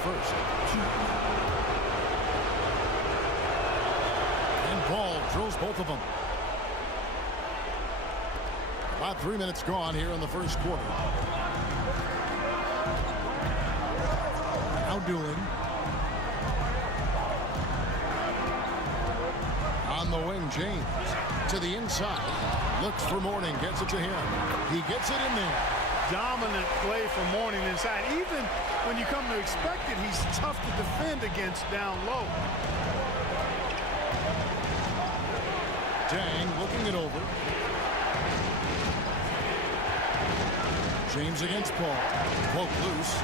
first. And Paul drills both of them. About 3 minutes gone here in the first quarter. Now dueling. On the wing, James. To the inside. Looks for Mourning. Gets it to him. He gets it in there. Dominant play for Mourning inside. Even when you come to expect it, he's tough to defend against down low. Dang looking it over. James against Paul. Poke loose.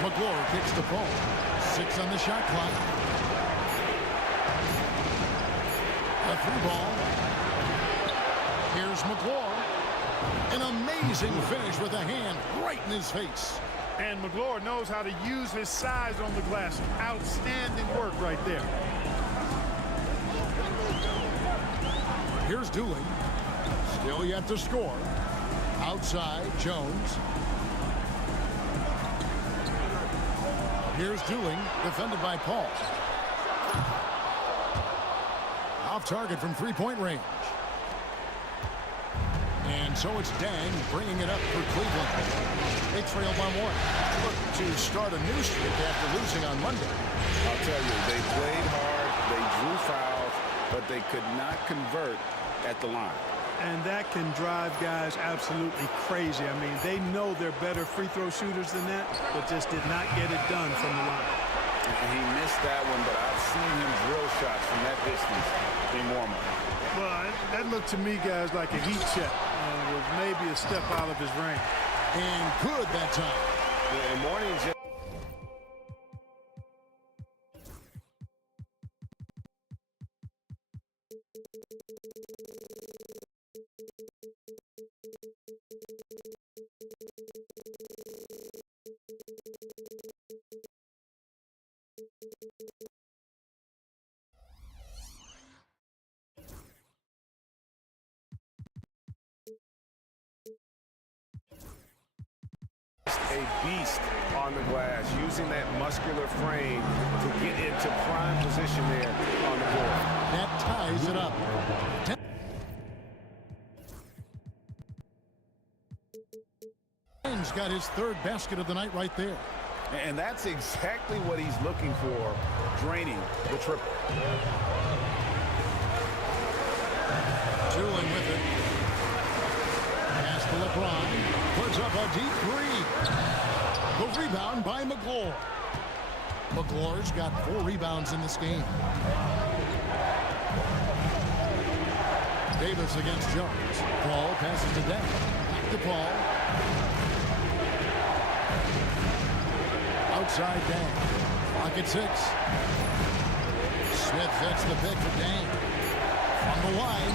McGlure kicks to Paul. 6 on the shot clock. A through ball. Here's McGlure. An amazing finish with a hand right in his face. And McGlure knows how to use his size on the glass. Outstanding work right there. Here's Dooley. Still yet to score. Outside, Jones. Here's Dooley, defended by Paul. Off target from three-point range. And so it's Dang bringing it up for Cleveland. They trail by 1. Look to start a new streak after losing on Monday. I'll tell you, they played hard, they drew fouls, but they could not convert at the line. And that can drive guys absolutely crazy. I mean, they know they're better free throw shooters than that, but just did not get it done from the line. And he missed that one, but I've seen him drill shots from that distance in warm-up. Well, that looked to me, guys, like a heat check. It was maybe a step out of his range. And good that time. Yeah, and Mourning just... a beast on the glass, using that muscular frame to get into prime position there on the board. That ties it up. Dang's got his 3rd basket of the night right there. And that's exactly what he's looking for, draining the triple. Dooley with it. Pass to LeBron. Puts up a deep 3. The rebound by McGlure. McGlure's got 4 rebounds in this game. Davis against Jones. Paul passes to Dang. Back to Paul. Outside Dang. Clock at 6. Smith sets the pick for Dang. From the line.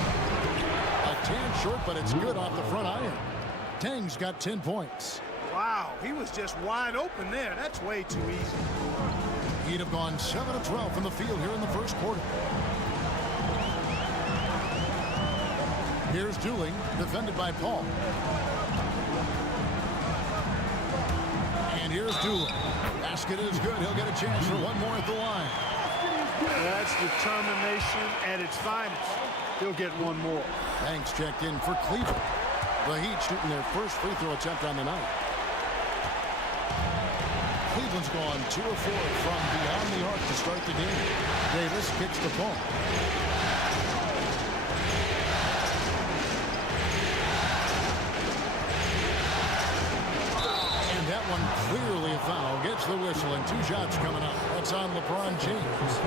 A tan short, but it's good off the front iron. Dang's got 10 points. Wow, he was just wide open there. That's way too easy. He'd have gone 7 of 12 from the field here in the first quarter. Here's Dooley, defended by Paul. And here's Dooley. Basket is good. He'll get a chance for one more at the line. That's determination at its finest. He'll get one more. Thanks checked in for Cleveland. The Heat shooting their first free throw attempt on the night. Cleveland's gone 2 of 4 from beyond the arc to start the game. Davis kicks to Paul. And that one clearly a foul. Gets the whistle and 2 shots coming up. That's on LeBron James.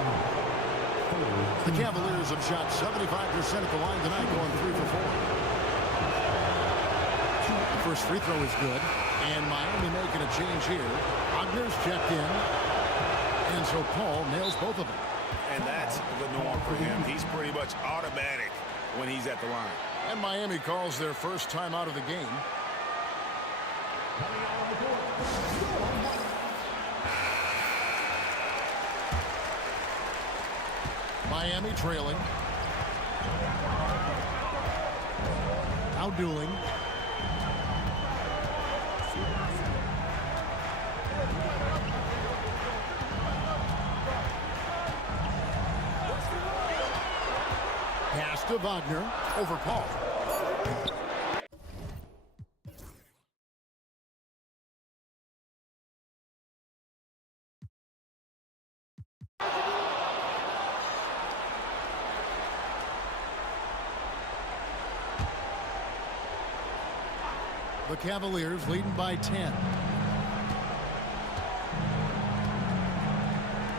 The Cavaliers have shot 75% at the line tonight, going 3 for 4. The first free throw is good. And Miami making a change here. Wagner's checked in. And so Paul nails both of them. And that's the norm for him. He's pretty much automatic when he's at the line. And Miami calls their first time out of the game. Miami trailing. Now dueling. to Wagner over Paul. The Cavaliers leading by 10.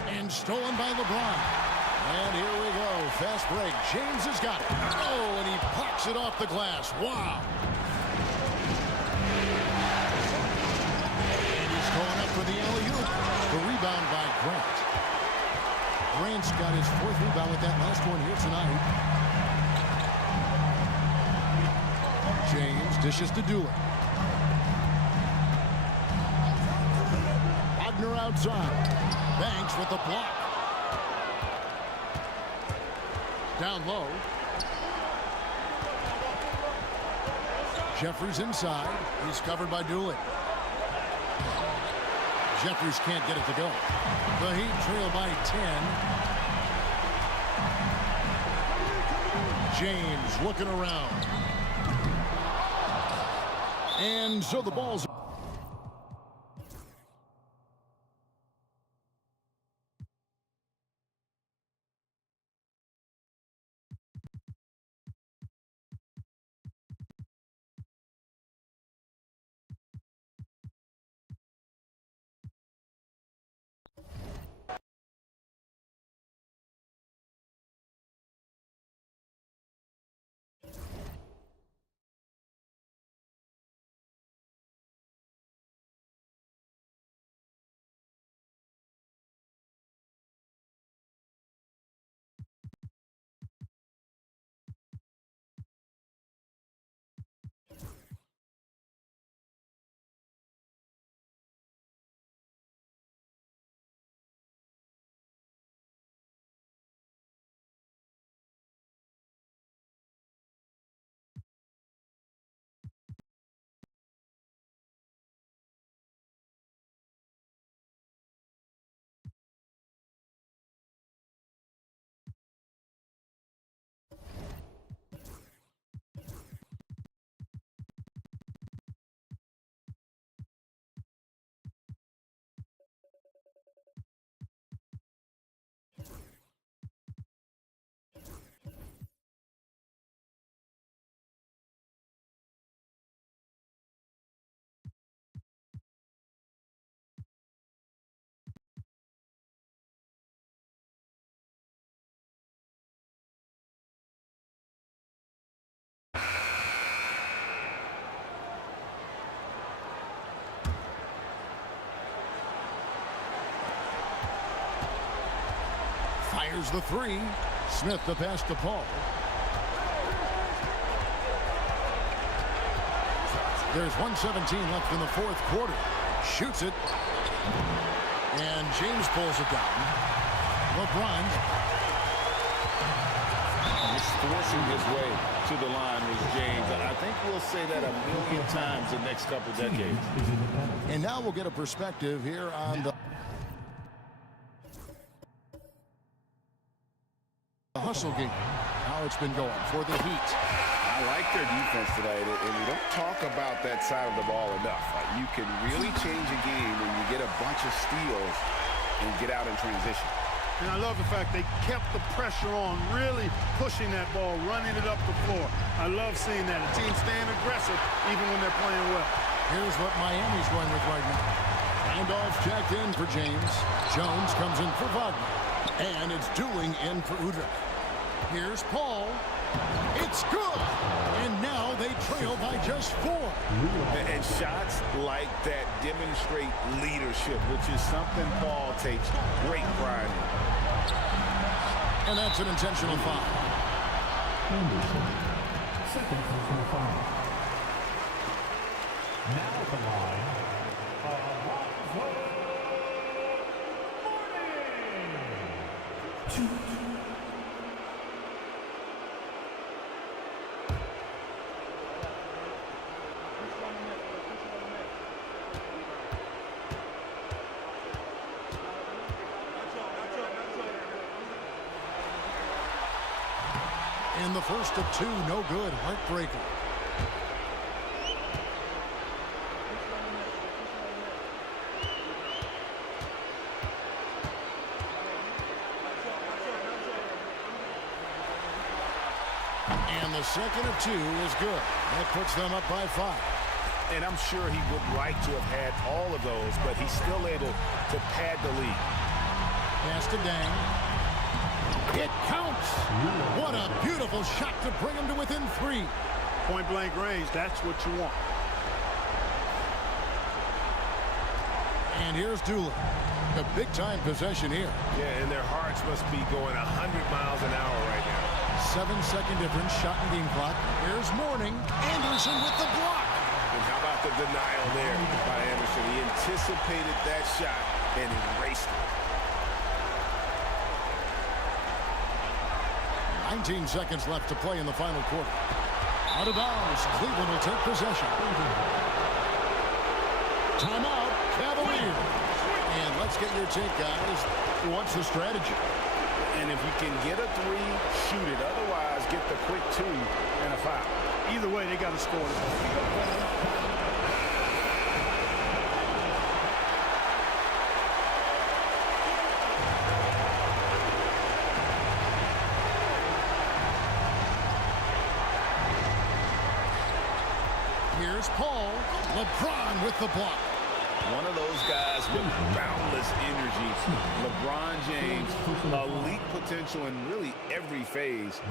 And stolen by LeBron. And here we go. Fast break. James has got it. Oh, and he pops it off the glass. Wow. And he's going up for the alley-oop. The rebound by Grant. Grant's got his 4th rebound with that last one here tonight. James dishes to Doolin. Wagner outside. Banks with the block. Down low. Jeffries inside. He's covered by Doolin. Jeffries can't get it to go. The Heat trail by 10. James looking around. And so the ball's... Fires the 3. Smith the pass to Paul. There's 1:17 left in the 4th quarter. Shoots it. And James pulls it down. LeBron. Just forcing his way to the line was James. I think we'll say that a million times the next couple decades. And now we'll get a perspective here on the hustle game. How it's been going for the Heat. I like their defense today, and we don't talk about that side of the ball enough. You can really change a game when you get a bunch of steals and get out in transition. And I love the fact they kept the pressure on, really pushing that ball, running it up the floor. I love seeing that. A team staying aggressive even when they're playing well. Here's what Miami's going with right now. Handoff jacked in for James. Jones comes in for Wagner. And it's Dooling in for Udrih. Here's Paul. It's good. And now they trail by just 4. And shots like that demonstrate leadership, which is something Paul takes great pride in. And that's an intentional foul. Second personal foul. Now at the line, Alonzo Mourning. And And the first of two, no good. Heartbreaker. And the second of two is good. That puts them up by 5. And I'm sure he would like to have had all of those, but he's still able to pad the lead. Pass to Dang. It counts. What a beautiful shot to bring him to within 3. Point-blank range, that's what you want. And here's Doolin. A big-time possession here. Yeah, and their hearts must be going 100 miles an hour right now. 7-second difference, shot and game clock. Here's Mourning. Anderson with the block. And how about the denial there by Anderson? He anticipated that shot and erased it. 19 seconds left to play in the final quarter. Out of bounds. Cleveland will take possession. Timeout, Cavaliers. And let's get your take, guys. What's the strategy? And if you can get a 3, shoot it. Otherwise, get the quick 2 and a foul. Either way, they got to score the ball. Here's Paul. LeBron with the block. One of those guys with boundless energy. LeBron James, elite potential in really every phase.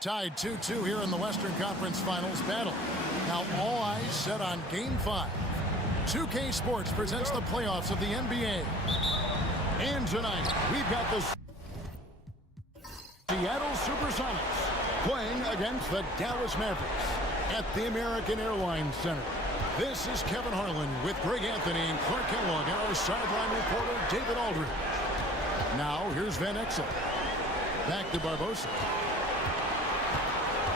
Tied 2-2 here in the Western Conference Finals battle. Now all eyes set on Game 5. 2K Sports presents the playoffs of the NBA. And tonight, we've got the Seattle Supersonics playing against the Dallas Mavericks at the American Airlines Center. This is Kevin Harlan with Greg Anthony and Clark Kellogg and our sideline reporter, David Aldridge. Now, here's Van Exel. Back to Barbosa.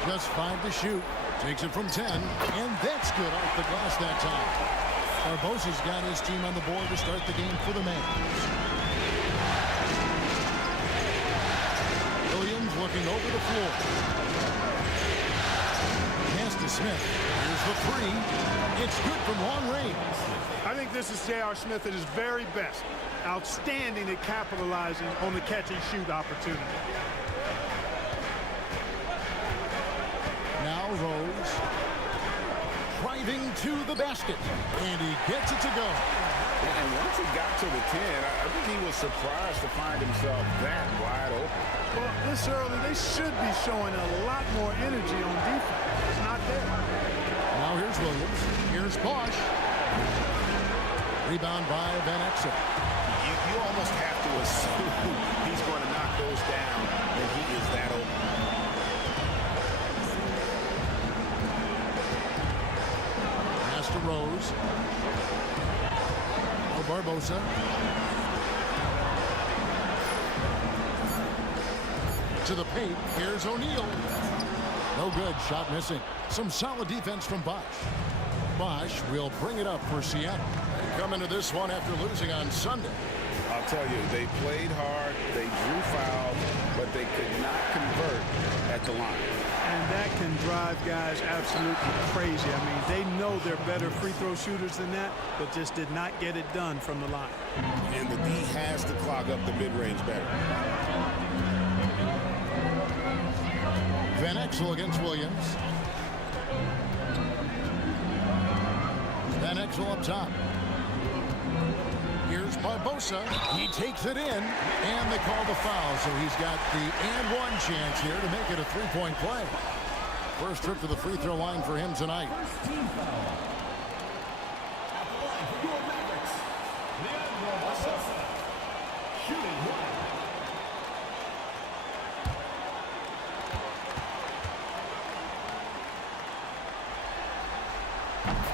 Just 5 to shoot. Takes it from 10. And that's good off the glass that time. Barbosa's got his team on the board to start the game for the Mavs. Williams looking over the floor. Pass to Smith. Here's the 3. It's good from long range. I think this is J.R. Smith at his very best. Outstanding at capitalizing on the catch-and-shoot opportunity. Now Rose. Driving to the basket. And he gets it to go. And once he got to the 10, I think he was surprised to find himself that wide open. Well, this early, they should be showing a lot more energy on defense. It's not there. Now here's Williams. Here's Bosch. Rebound by Van Exel. You almost have to assume he's going to knock those down, and he is that open. to Rose. Oh, Barbosa. To the paint. Here's O'Neal. No good. Shot missing. Some solid defense from Bosch. Bosch will bring it up for Seattle. They come into this one after losing on Sunday. I'll tell you, they played hard, they drew fouls, but they could not convert at the line. And that can drive guys absolutely crazy. I mean, they know they're better free throw shooters than that, but just did not get it done from the line. And the D has to clog up the mid-range better. Van Exel against Williams. Van Exel up top. Here's Barbosa. He takes it in, and they call the foul. So he's got the and one chance here to make it a three-point play. First trip to the free throw line for him tonight. First team foul. At the line for your Mavericks, Leandro Barbosa. Shooting one.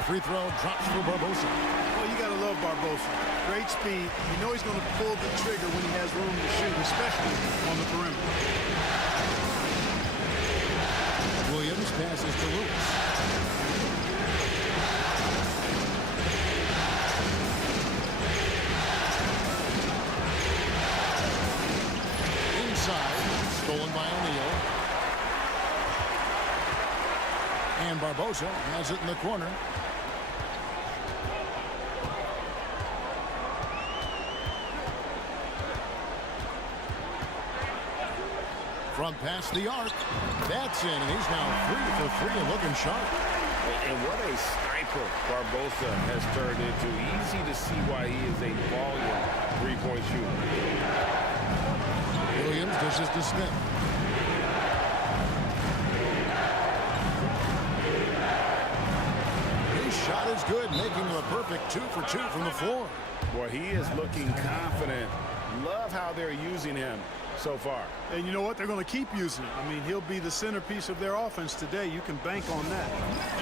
Free throw drops for Barbosa. Well, you got to love Barbosa. Great speed. You know he's going to pull the trigger when he has room to shoot, especially on the perimeter. Williams passes to Lewis. Inside, stolen by O'Neal. And Barbosa has it in the corner. From past the arc. That's in, and he's now 3 for 3 and looking sharp. And what a sniper Barbosa has turned into. Easy to see why he is a volume three-point shooter. Williams dishes to Smith. His shot is good, making him a perfect 2 for 2 from the floor. Boy, he is looking confident. Love how they're using him so far. And you know what? They're going to keep using him. I mean, he'll be the centerpiece of their offense today. You can bank on that.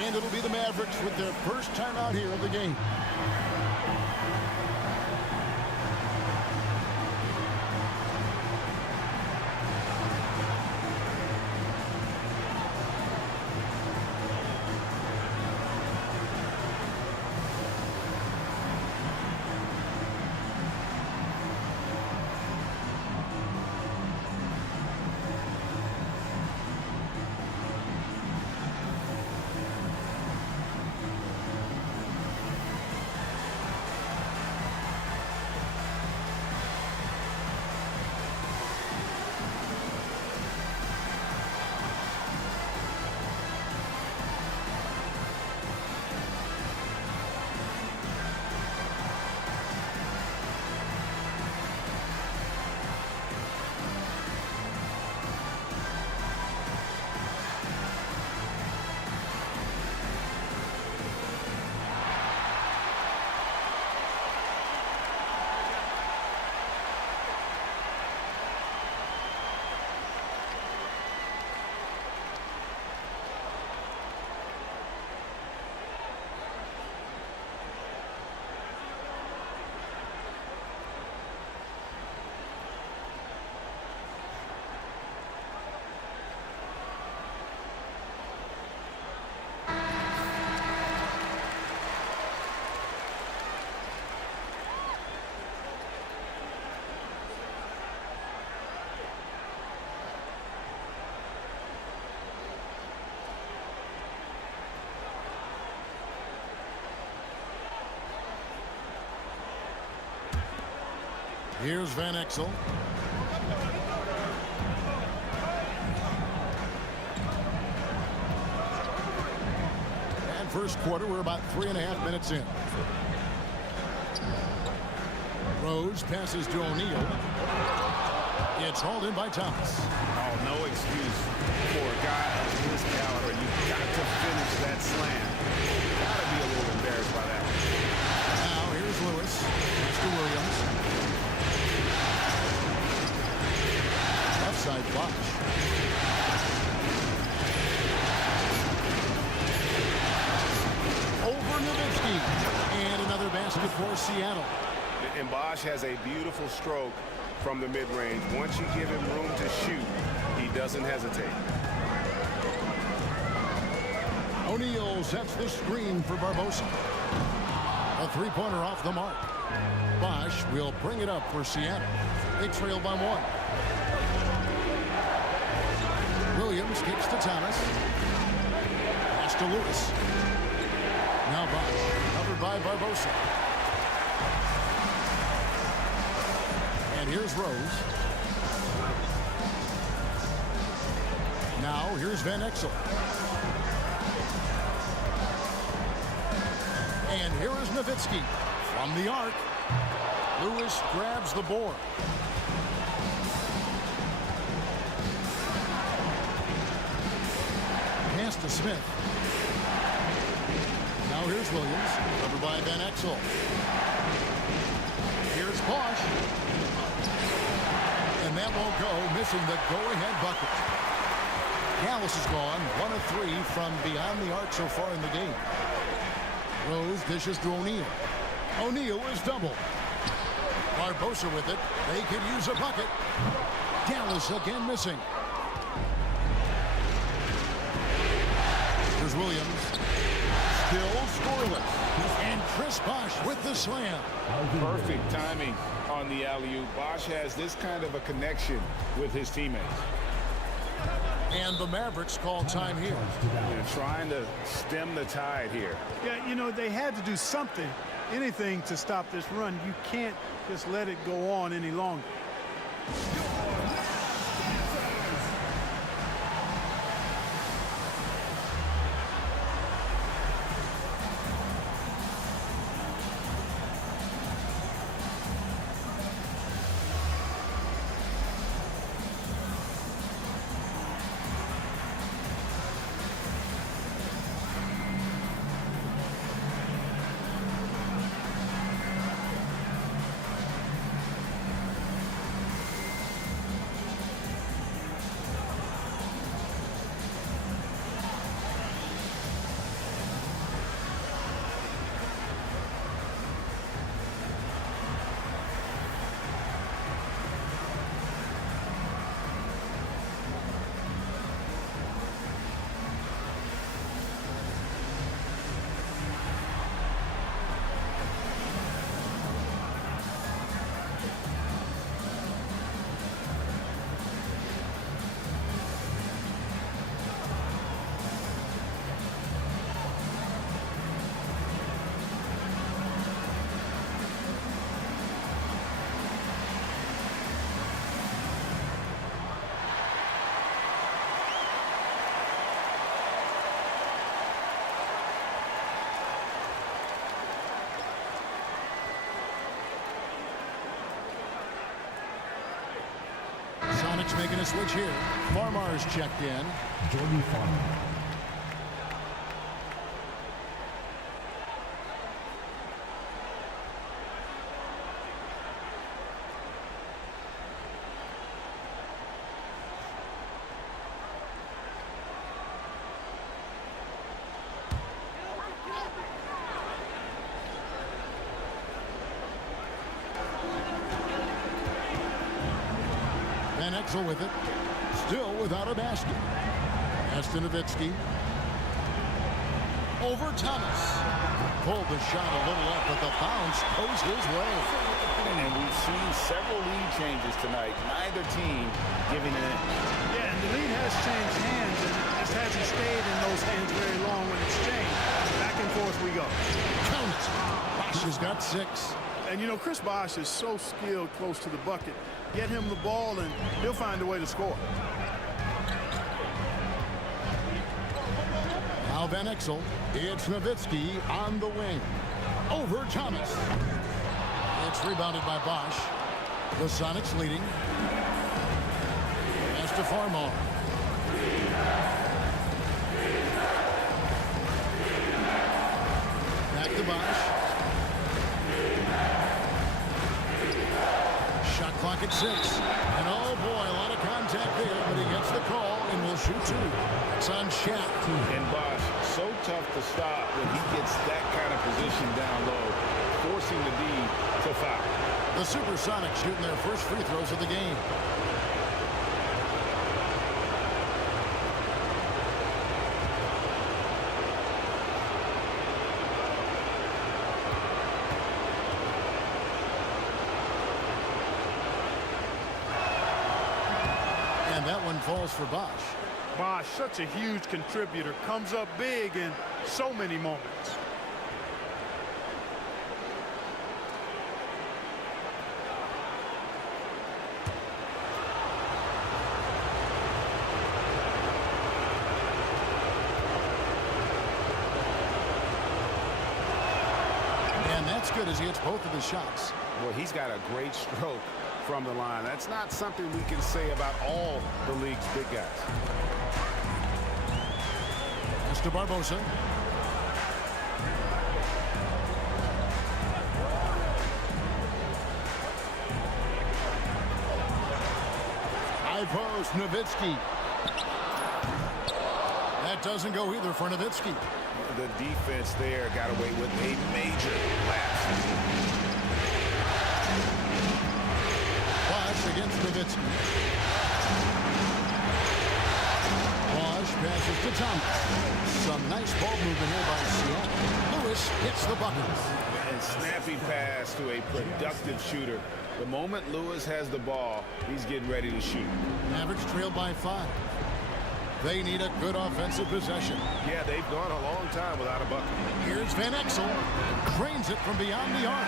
And it'll be the Mavericks with their first time out here of the game. Here's Van Exel. And first quarter, we're about 3.5 minutes in. Rose passes to O'Neal. It's hauled in by Thomas. Oh, no excuse for a guy of his caliber. You've got to finish that slam. Got to be a little embarrassed by that. Now here's Lewis. It's to Williams. Outside Bosch. Over into the Seattle. And Bosch has a beautiful stroke from the mid-range. Once you give him room to shoot, he doesn't hesitate. O'Neal sets the screen for Barbosa. A three-pointer off the mark. Bosch will bring it up for Seattle. They trail by 1. Williams kicks to Thomas. Pass to Lewis. Now Bosch, covered by Barbosa. And here's Rose. Now here's Van Exel. And here is Nowitzki from the arc. Lewis grabs the board. Pass to Smith. Now here's Williams, covered by Van Exel. Here's Bosch. And that won't go, missing the go-ahead bucket. Gallis is gone, 1 of 3 from beyond the arc so far in the game. Rose dishes to O'Neal. O'Neal is double. Barbosa with it. They could use a bucket. Gallis again missing. Here's Williams. Still scoreless. And Chris Bosch with the slam. Perfect timing on the alley-oop. Bosch has this kind of a connection with his teammates. And the Mavericks call time here. They're trying to stem the tide here. Yeah, you know, they had to do something, anything to stop this run. You can't just let it go on any longer. Sonics making a switch here. Farmar's checked in. Jordan Farmar. Van Exel with it. Still without a basket. Pass to Nowitzki. Over Thomas. Pulled the shot a little up, but the bounce goes his way. And we've seen several lead changes tonight. Neither team giving an inch. Yeah, and the lead has changed hands, and it just hasn't stayed in those hands very long when it's changed. Back and forth we go. Count it. Bosch has got 6. And, you know, Chris Bosch is so skilled close to the bucket. Get him the ball, and he'll find a way to score. Now Van Exel. It's Nowitzki on the wing. Over Thomas. It's rebounded by Bosch. The Sonics leading. Pass to Farmar. Back to Bosch. Shot clock at 6. And oh boy, a lot of contact there, but he gets the call and will shoot 2. It's on Shaq. And Bosch, so tough to stop when he gets that kind of position down low. forcing the D to foul. The Supersonics shooting their first free throws of the game. And that one falls for Bosch. Bosch, such a huge contributor, comes up big in so many moments. And that's good as he hits both of his shots. Well, he's got a great stroke from the line. That's not something we can say about all the league's big guys. Pass to Barbosa. High post, Nowitzki. That doesn't go either for Nowitzki. The defense there got away with a major lapse. Bosch against Nowitzki. Bosch passes to Thomas. Some nice ball movement here by Seattle. Lewis hits the bucket. And snappy pass to a productive shooter. The moment Lewis has the ball, he's getting ready to shoot. Mavericks trail by 5. They need a good offensive possession. Yeah, they've gone a long time without a bucket. Here's Van Exel. Drains it from beyond the arc.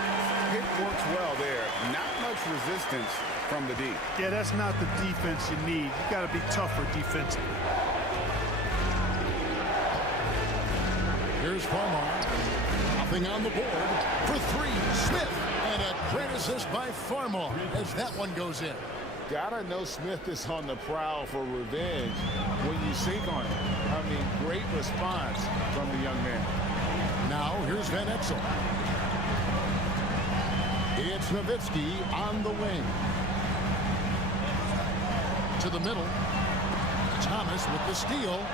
It works well there. Not much resistance from the D. Yeah, that's not the defense you need. You got to be tougher defensively. Here's Farmar. Nothing on the board for 3. Smith. And a great assist by Farmar as that one goes in. Gotta know Smith is on the prowl for revenge when you sink on him. I mean, great response from the young man. Now here's Van Exel. It's Nowitzki on the wing. To the middle. Thomas with the steal.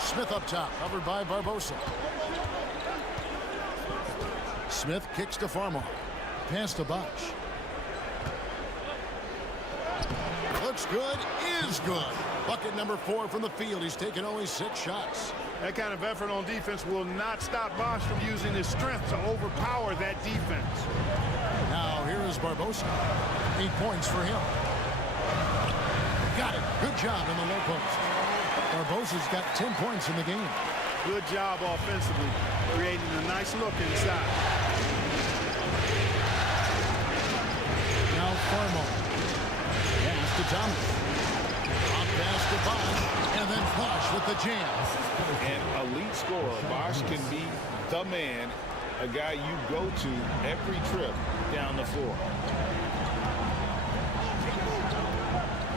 Smith up top, covered by Barbosa. Smith kicks to Farmar. Pass to Bosch. Looks good, is good. Bucket number 4 from the field. He's taken only 6 shots. That kind of effort on defense will not stop Bosch from using his strength to overpower that defense. Now here is Barbosa. 8 points for him. Got it. Good job in the low post. Barbosa's got 10 points in the game. Good job offensively, creating a nice look inside. Now Farmar. Pass to Thomas. Up pass to Bosch. And then Bosch with the jam. An elite scorer. Bosch can be the man, a guy you go to every trip down the floor.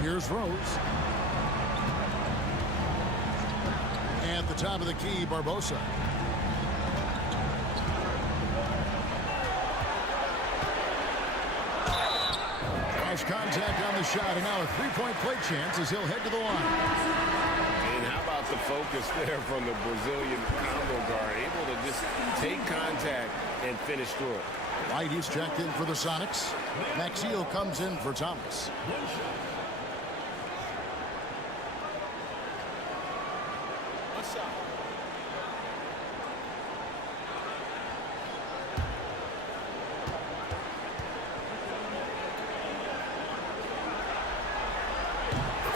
Here's Rose. At the top of the key, Barbosa. Contact on the shot, and now a 3-point play chance as he'll head to the line. And how about the focus there from the Brazilian combo guard, able to just take contact and finish through it. White, he's checked in for the Sonics. Maxiel comes in for Thomas.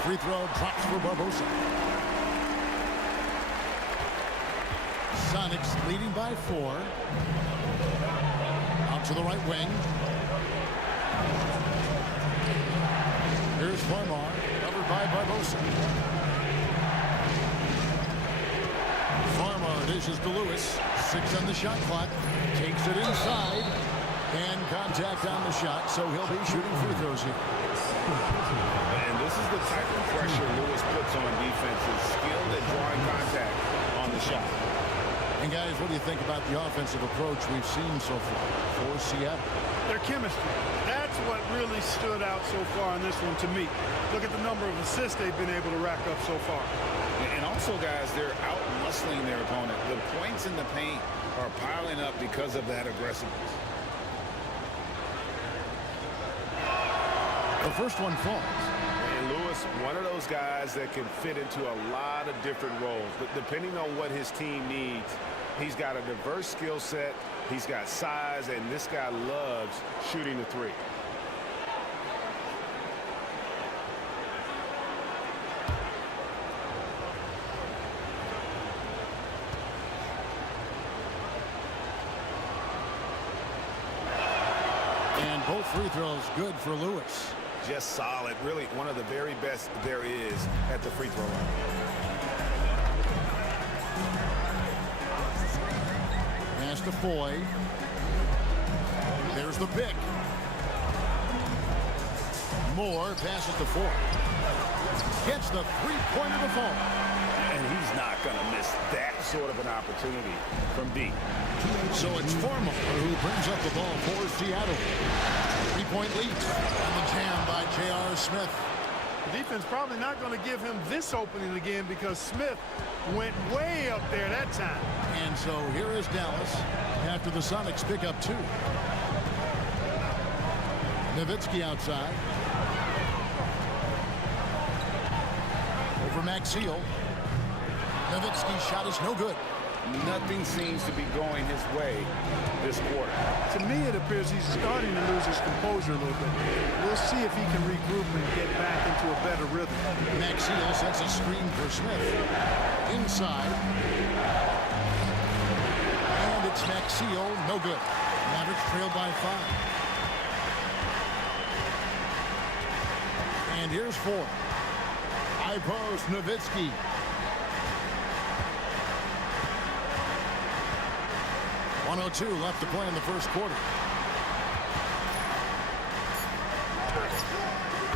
Free throw drops for Barbosa. Sonics leading by 4. Out to the right wing. Here's Farmar, covered by Barbosa. Farmar dishes to Lewis. 6 on the shot clock. Takes it inside. And contact on the shot, so he'll be shooting free throws here. And this is the type of pressure Lewis puts on defenses, skilled at drawing contact on the shot. And guys, what do you think about the offensive approach we've seen so far for Seattle? Their chemistry. That's what really stood out so far in this one to me. Look at the number of assists they've been able to rack up so far. And also, guys, they're out hustling their opponent. The points in the paint are piling up because of that aggressiveness. The first one falls. And Lewis, one of those guys that can fit into a lot of different roles. But depending on what his team needs, he's got a diverse skill set. He's got size, and this guy loves shooting the three. And both free throws good for Lewis. Just solid. Really one of the very best there is at the free throw line. Pass to Foy. There's the pick. Moore passes to Foy. Gets the three-pointer to fall. And he's not going to miss that sort of an opportunity from deep. So it's Farmer who brings up the ball for Seattle. Three-point lead. And the jam by J.R. Smith. The defense probably not going to give him this opening again because Smith went way up there that time. And so here is Dallas after the Sonics pick up two. Nowitzki outside. Over Maxiel. Nowitzki's shot is no good. Nothing seems to be going his way this quarter. To me, it appears he's starting to lose his composure a little bit. We'll see if he can regroup and get back into a better rhythm. Maxiel sets a screen for Smith. Inside. And it's Maxiel, no good. Mavericks trail by 5. And here's 4. High post, Nowitzki. .102 left to play in the first quarter.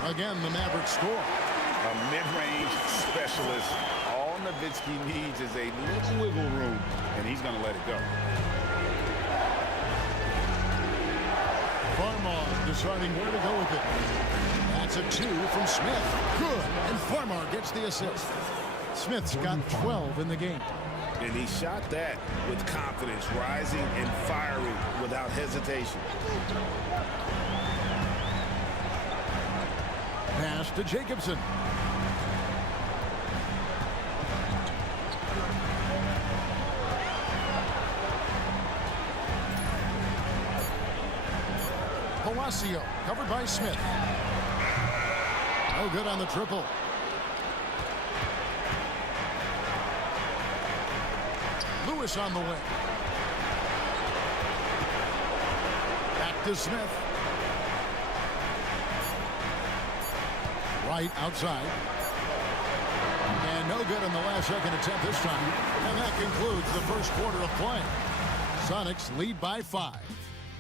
Again, the Mavericks score. A mid-range specialist. All Nowitzki needs is a little wiggle room, and he's going to let it go. Farmar deciding where to go with it. That's a 2 from Smith. Good. And Farmar gets the assist. Smith's got 12 in the game. And he shot that with confidence, rising and firing without hesitation. Pass to Jacobson. Palacio covered by Smith. No good on the triple. Lewis on the wing. Back to Smith. Right outside. And no good on the last second attempt this time. And that concludes the first quarter of play. Sonics lead by 5.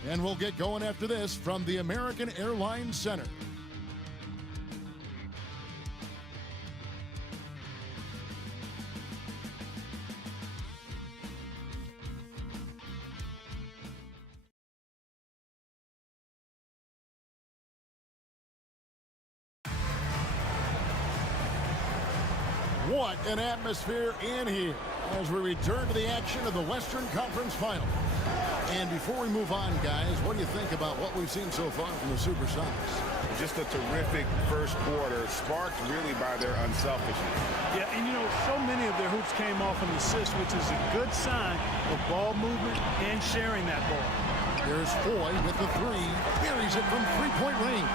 And we'll get going after this from the American Airlines Center. What an atmosphere in here as we return to the action of the Western Conference Final. And before we move on, guys, what do you think about what we've seen so far from the Supersonics? Just a terrific first quarter, sparked really by their unselfishness. Yeah, and you know, so many of their hoops came off an assist, which is a good sign of ball movement and sharing that ball. There's Foy with the 3. Buries it from three-point range.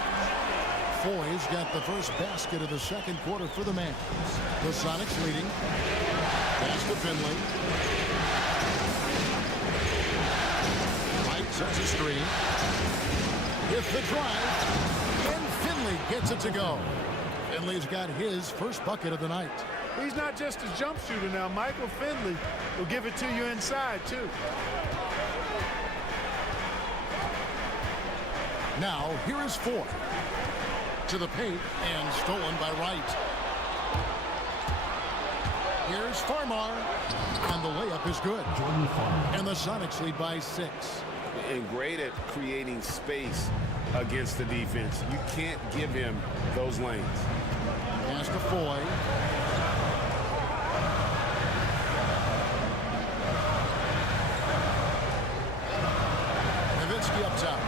Foy's got the first basket of the second quarter for the Mavs. The Sonics leading. Pass to Finley. White sets a screen. With the drive. And Finley gets it to go. Finley's got his first bucket of the night. He's not just a jump shooter now. Michael Finley will give it to you inside, too. Now, here is Foy. To the paint and stolen by Wright. Here's Farmar. And the layup is good. And the Sonics lead by 6. And great at creating space against the defense. You can't give him those lanes. Pass to Foy. Nowitzki up top.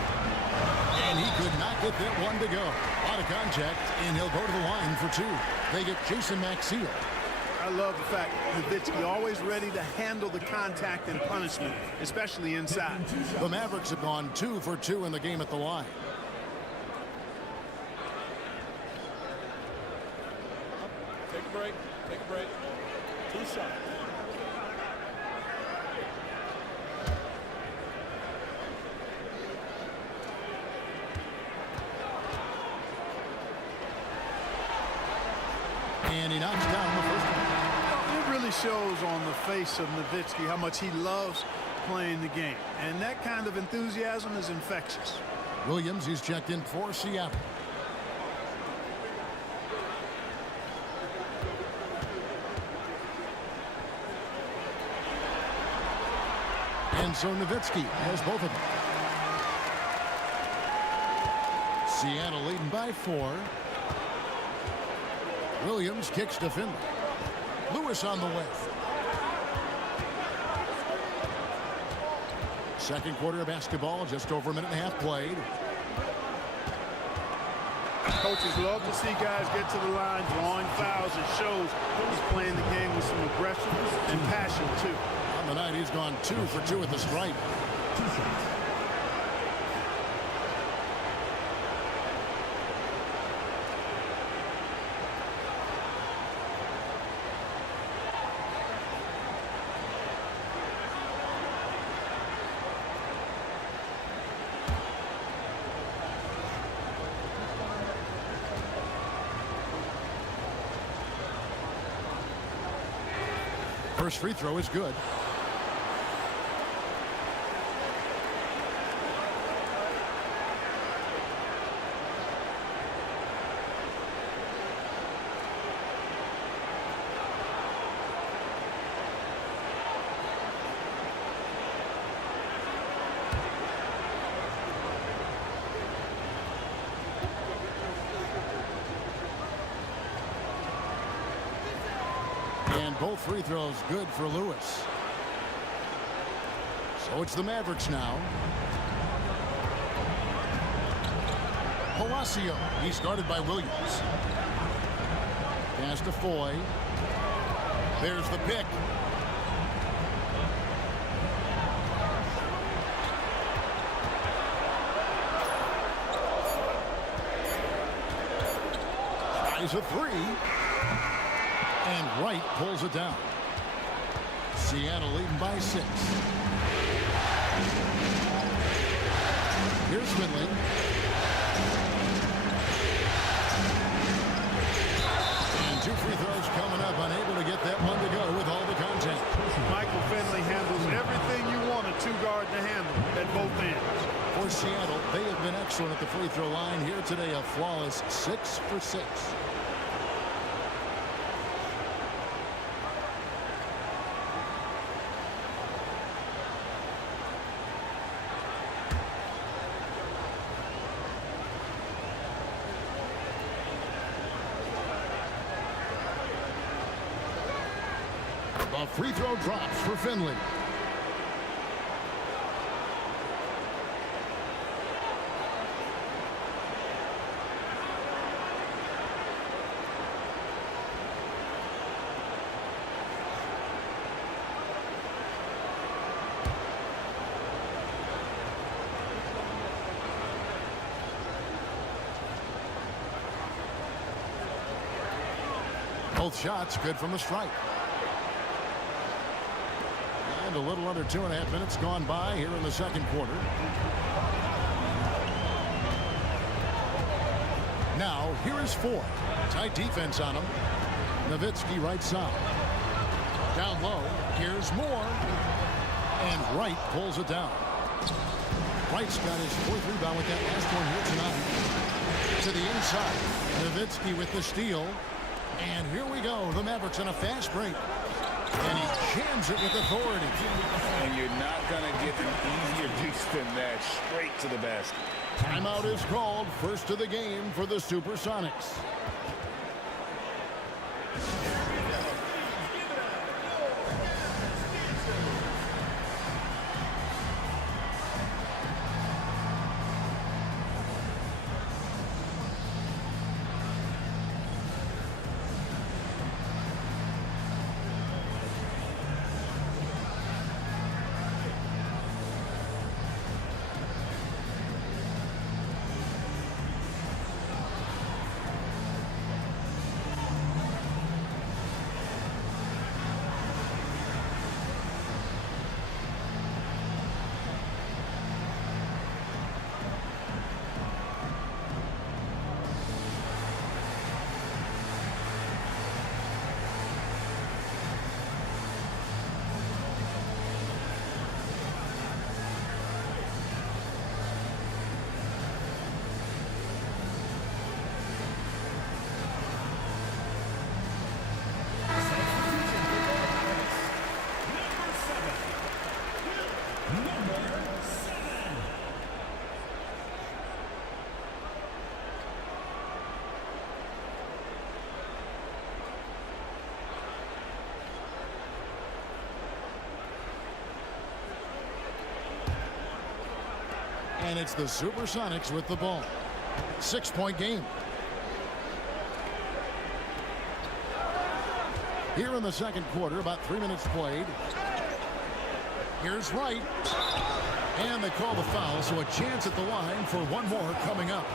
And he could not get that one to go. Out of contact, and he'll go to the line for two. They get Jason Maxiell. I love the fact Nowitzki always ready to handle the contact and punishment, especially inside. The Mavericks have gone 2 for 2 in the game at the line. Take a break. Take a break. 2 shots. And he knocks down the first one. It really shows on the face of Nowitzki how much he loves playing the game. And that kind of enthusiasm is infectious. Williams, he's checked in for Seattle. And so Nowitzki has both of them. Seattle leading by 4. Williams kicks to Finley. Lewis on the way. Second quarter of basketball, just over a minute and a half played. Coaches love to see guys get to the line, drawing fouls. It shows he's playing the game with some aggression and passion, too. On the night, he's gone 2 for 2 at the stripe. 2 shots. First free throw is good. And both free throws good for Lewis. So it's the Mavericks now. Palacio, he's guarded by Williams. Pass to Foy. There's the pick. Tries a three. And Wright pulls it down. Seattle leading by 6. Here's Finley. And 2 free throws coming up. Unable to get that one to go with all the contact. Michael Finley handles everything you want a two-guard to handle at both ends. For Seattle, they have been excellent at the free throw line here today. A flawless 6 for 6. A free throw drops for Finley. Both shots good from the stripe. A little under 2.5 minutes gone by here in the second quarter. Now here is Four. Tight defense on him. Nowitzki right side. Down low. Here's Moore. And Wright pulls it down. Wright's got his 4th rebound with that last one here tonight. To the inside. Nowitzki with the steal. And here we go. The Mavericks on a fast break. And he jams it with authority. And you're not going to get an easier deuce than that. Straight to the basket. Timeout is called. First of the game for the Supersonics. And it's the Supersonics with the ball. 6-point game. Here in the second quarter, about 3 minutes played. Here's Wright. And they call the foul, so a chance at the line for one more coming up.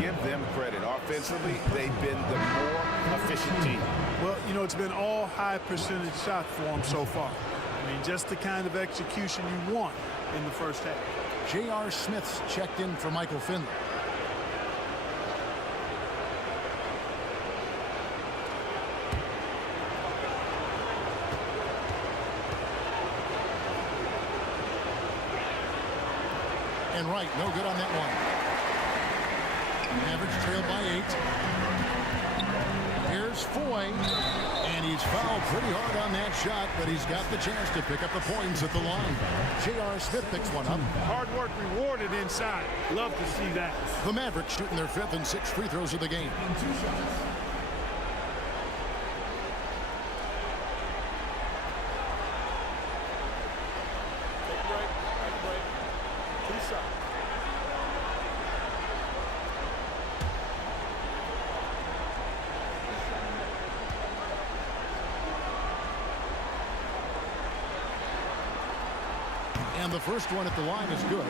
Give them credit. Offensively, they've been the more efficient team. Well, you know, it's been all high percentage shots for them so far. I mean, just the kind of execution you want in the first half. J.R. Smith's checked in for Michael Finley. And Wright, no good on that one. Average trailed by 8. Here's Foy. And he's fouled pretty hard on that shot, but he's got the chance to pick up the points at the line. J.R. Smith picks one up. Hard work rewarded inside. Love to see that. The Mavericks shooting their 5th and 6th free throws of the game. And 2 shots. And the first one at the line is good.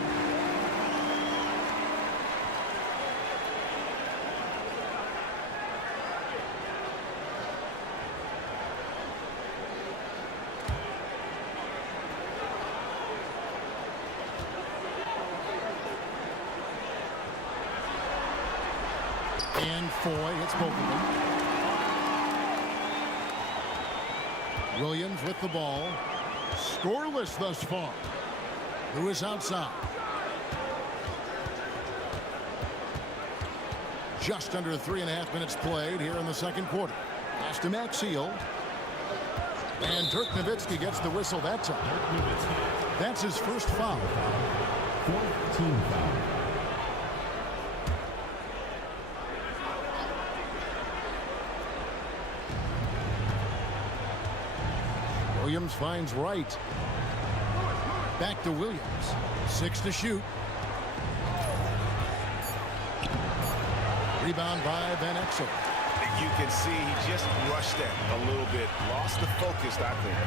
And Foy hits both of them. Williams with the ball. Scoreless thus far. Lewis outside. Just under 3.5 minutes played here in the second quarter. Pass to Maxfield. And Dirk Nowitzki gets the whistle that time. That's his first foul. 4th team foul. Williams finds Wright. Back to Williams. 6 to shoot. Rebound by Van Exel. You can see he just rushed that a little bit. Lost the focus, I think.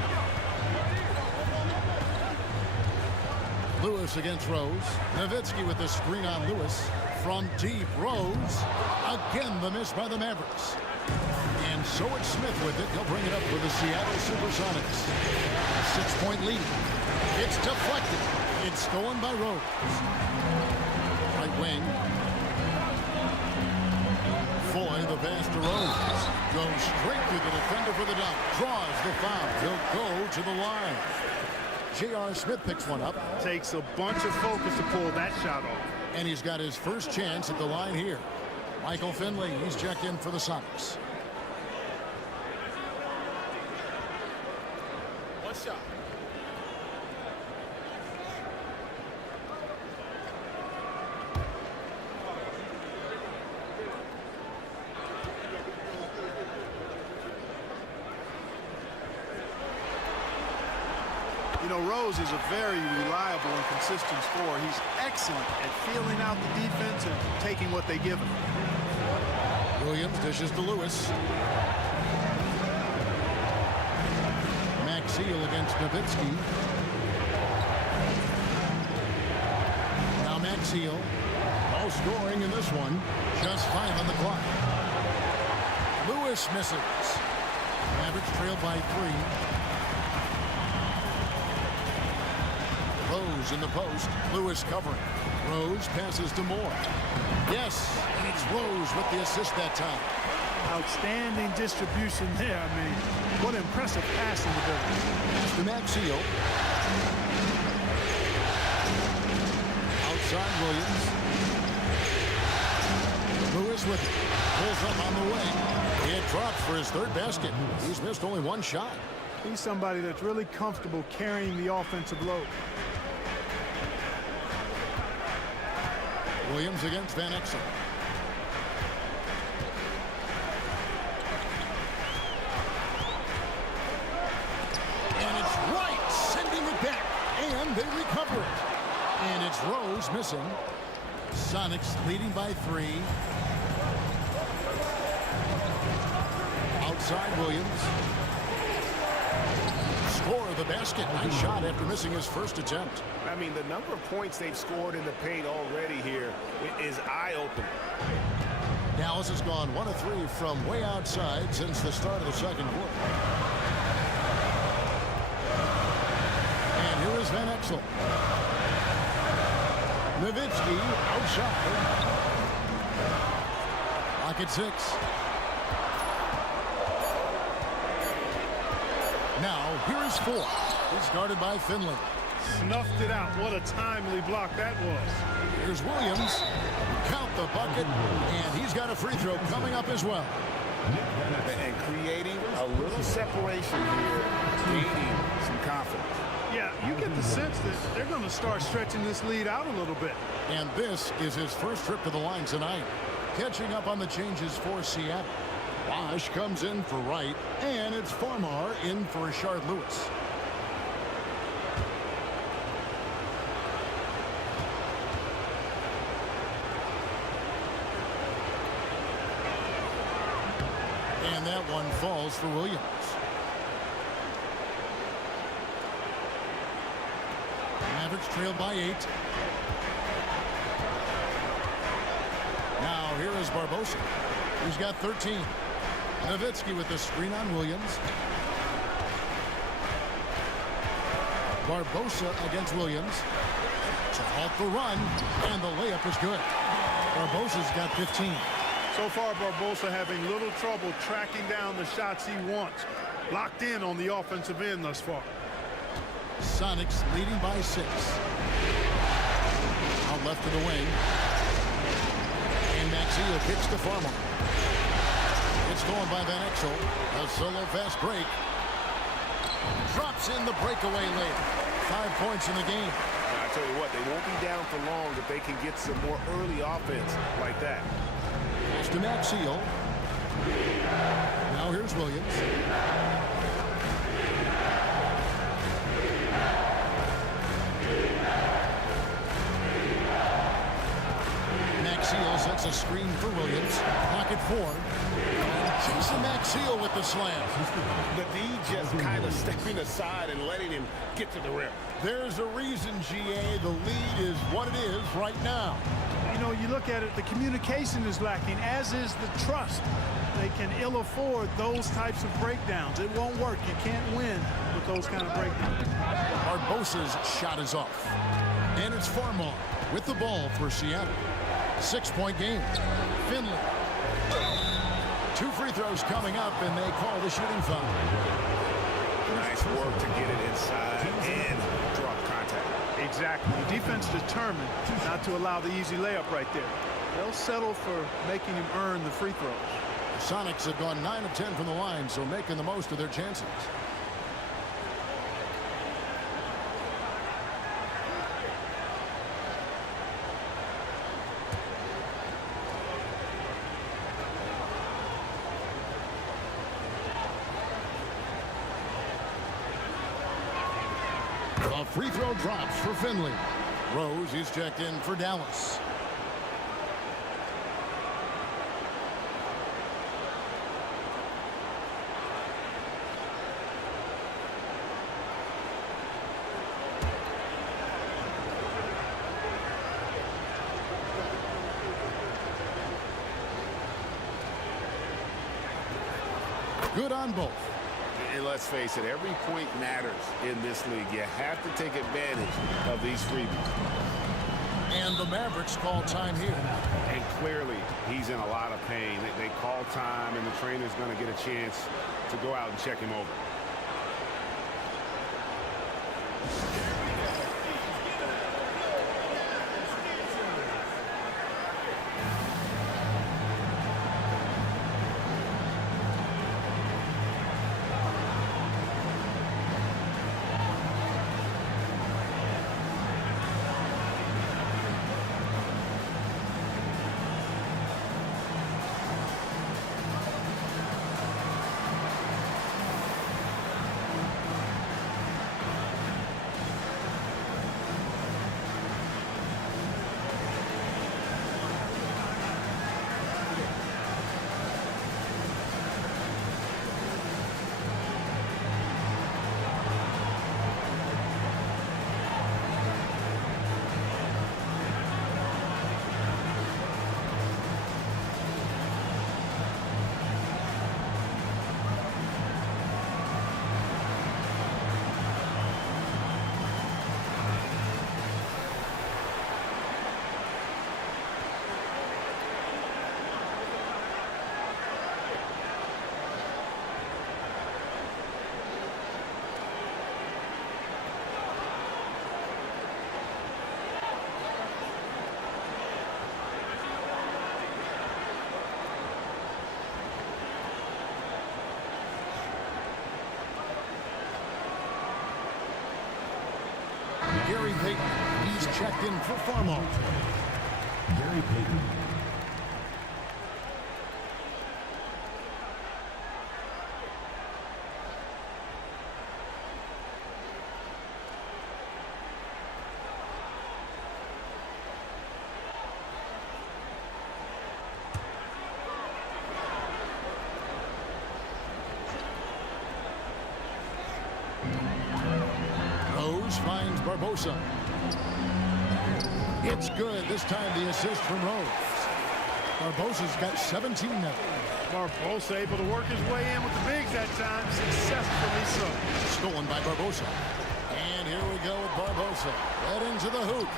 Lewis against Rose. Nowitzki with the screen on Lewis. From deep, Rose. Again, the miss by the Mavericks. And so it's Smith with it. He'll bring it up for the Seattle Supersonics. 6-point lead. It's deflected. It's stolen by Rose. Right wing. Foy, the pass to Rose. Goes straight through the defender for the dunk. Draws the foul. He'll go to the line. J.R. Smith picks one up. Takes a bunch of focus to pull that shot off. And he's got his first chance at the line here. Michael Finley, he's checked in for the Sonics. One shot. You know, Rose is a very reliable and consistent scorer. He's excellent at feeling out the defense and taking what they give him. Williams dishes to Lewis. Maxfield against Nowitzki. Now Maxfield. No scoring in this one. Just 5 on the clock. Lewis misses. Mavericks trail by 3. Rose in the post. Lewis covering. Rose passes to Moore. Yes, and it's Rose with the assist that time. Outstanding distribution there. I mean, what impressive passing ability. Pass to Maxfield. Outside Williams. Lewis with it. Pulls up on the wing. It drops for his 3rd basket. He's missed only 1 shot. He's somebody that's really comfortable carrying the offensive load. Williams against Van Exel. And it's Wright sending it back. And they recover it. And it's Throws missing. Sonics leading by 3. Outside Williams. Score the basket. Nice shot after missing his first attempt. I mean, the number of points they've scored in the paint already here is eye-opening. Dallas has gone 1 of 3 from way outside since the start of the second quarter. And here is Van Exel. Nowitzki outside. Lock at 6. Now, here is 4. He's guarded by Finley. Snuffed it out. What a timely block that was. Here's Williams. Count the bucket. And he's got a free throw coming up as well. And creating a little separation here, gaining some confidence. Yeah, you get the sense that they're going to start stretching this lead out a little bit. And this is his first trip to the line tonight. Catching up on the changes for Seattle. Wash comes in for Wright, and it's Farmar in for Rashard Lewis. And that one falls for Williams. Mavericks trailed by 8. Now here is Barbosa, who's got 13. Nowitzki with the screen on Williams. Barbosa against Williams. To halt the run, and the layup is good. Barbosa's got 15. So far, Barbosa having little trouble tracking down the shots he wants. Locked in on the offensive end thus far. Sonics leading by 6. Out left to the wing. And Maxio kicks to Farmer. It's going by Van Exel. A solo fast break. Drops in the breakaway layup. 5 points in the game. I tell you what, they won't be down for long if they can get some more early offense like that. Pass to Maxio. Now here's Williams. Maxio sets a screen for Williams. Pocket 4. Jason Maxio with the slam. The D just kind of stepping aside and letting him get to the rim. There's a reason, GA, the lead is what it is right now. You know, you look at it, the communication is lacking, as is the trust. They can ill afford those types of breakdowns. It won't work. You can't win with those kind of breakdowns. Barbosa's shot is off. And it's Farmar with the ball for Seattle. 6-point game. Finley. 2 free throws coming up, and they call the shooting foul. Nice work to get it inside and drop contact. Exactly. The defense determined not to allow the easy layup right there. They'll settle for making him earn the free throws. The Sonics have gone 9 of 10 from the line, so making the most of their chances. A free throw drops for Finley. Rose is checked in for Dallas. Good on both. And let's face it, every point matters in this league. You have to take advantage of these freebies. And the Mavericks call time here. And clearly, he's in a lot of pain. They call time, and the trainer's going to get a chance to go out and check him over. Gary Payton. He's checked in for Farmall. Gary Payton. Rose finds Barbosa. It's good. This time the assist from Rose. Barbosa's got 17 now. Barbosa able to work his way in with the bigs that time. Successfully so. Stolen by Barbosa. And here we go with Barbosa. Right into the hoop.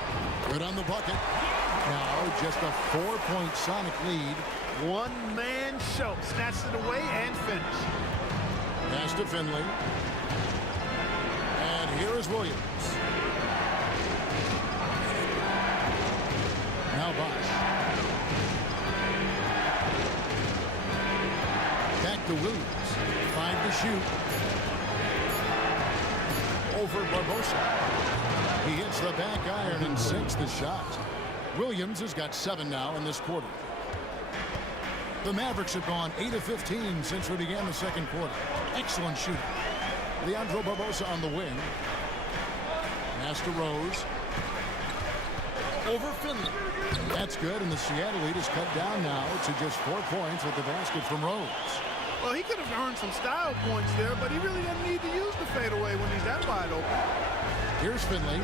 Good on the bucket. Now just a 4-point Sonic lead. One-man show. Snatched it away and finished. Pass to Finley. And here is Williams. Now Bosch. Back to Williams. 5 to shoot. Over Barbosa. He hits the back iron and sinks the shot. Williams has got 7 now in this quarter. The Mavericks have gone 8 of 15 since we began the second quarter. Excellent shooting. Leandro Barbosa on the wing. Pass to Rose. Over Finley. That's good, and the Seattle lead is cut down now to just 4 points with the basket from Rose. Well, he could have earned some style points there, but he really doesn't need to use the fadeaway when he's that wide open. Here's Finley.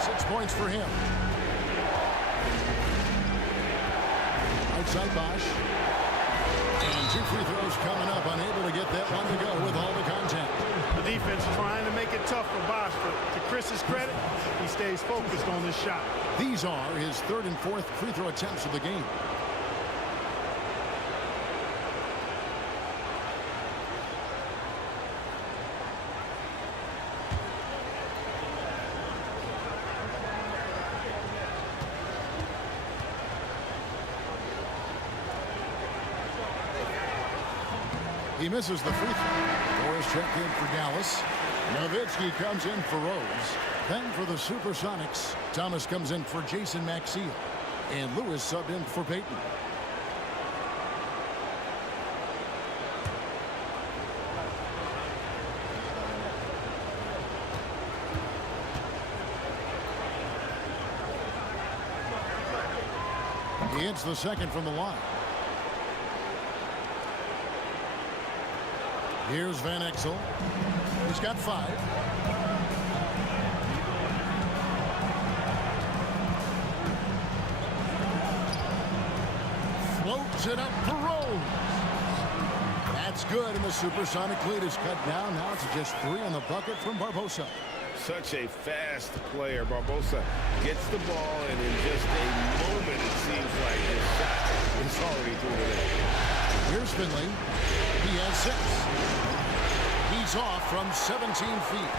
6 points for him. Outside Bosch. And 2 free throws coming up. Unable to get that one to go with all the contact. The defense trying to make it tough for Bosch, but to Chris's credit, he stays focused on this shot. These are his 3rd and 4th free throw attempts of the game. He misses the free throw. Morris checked in for Dallas. Nowitzki comes in for Rose. Then for the Supersonics, Thomas comes in for Jason Maxiell. And Lewis subbed in for Payton. He hits the second from the line. Here's Van Exel. He's got 5. Floats it up for Rose. That's good, and the Supersonic lead is cut down now to just 3 on the bucket from Barbosa. Such a fast player. Barbosa gets the ball, and in just a moment, it seems like his shot is already through the net. Here's Finley. He has 6. He's off from 17 feet.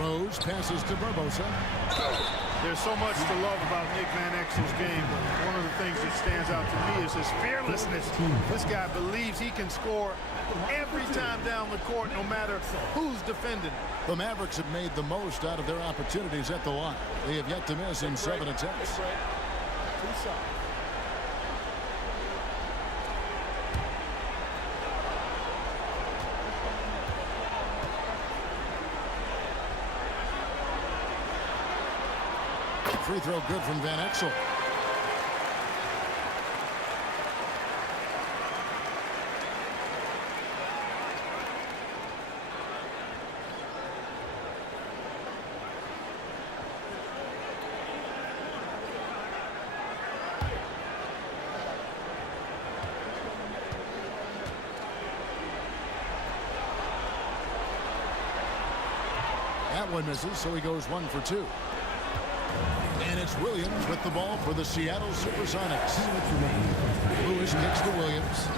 Rose passes to Barbosa. There's so much to love about Nick Van Exel's game, but one of the things that stands out to me is his fearlessness. This guy believes he can score every time down the court, no matter who's defending. The Mavericks have made the most out of their opportunities at the line. They have yet to miss in 7 attempts. Free throw good from Van Exel. That one misses, so he goes 1 for 2. And it's Williams with the ball for the Seattle Supersonics. Lewis kicks to Williams.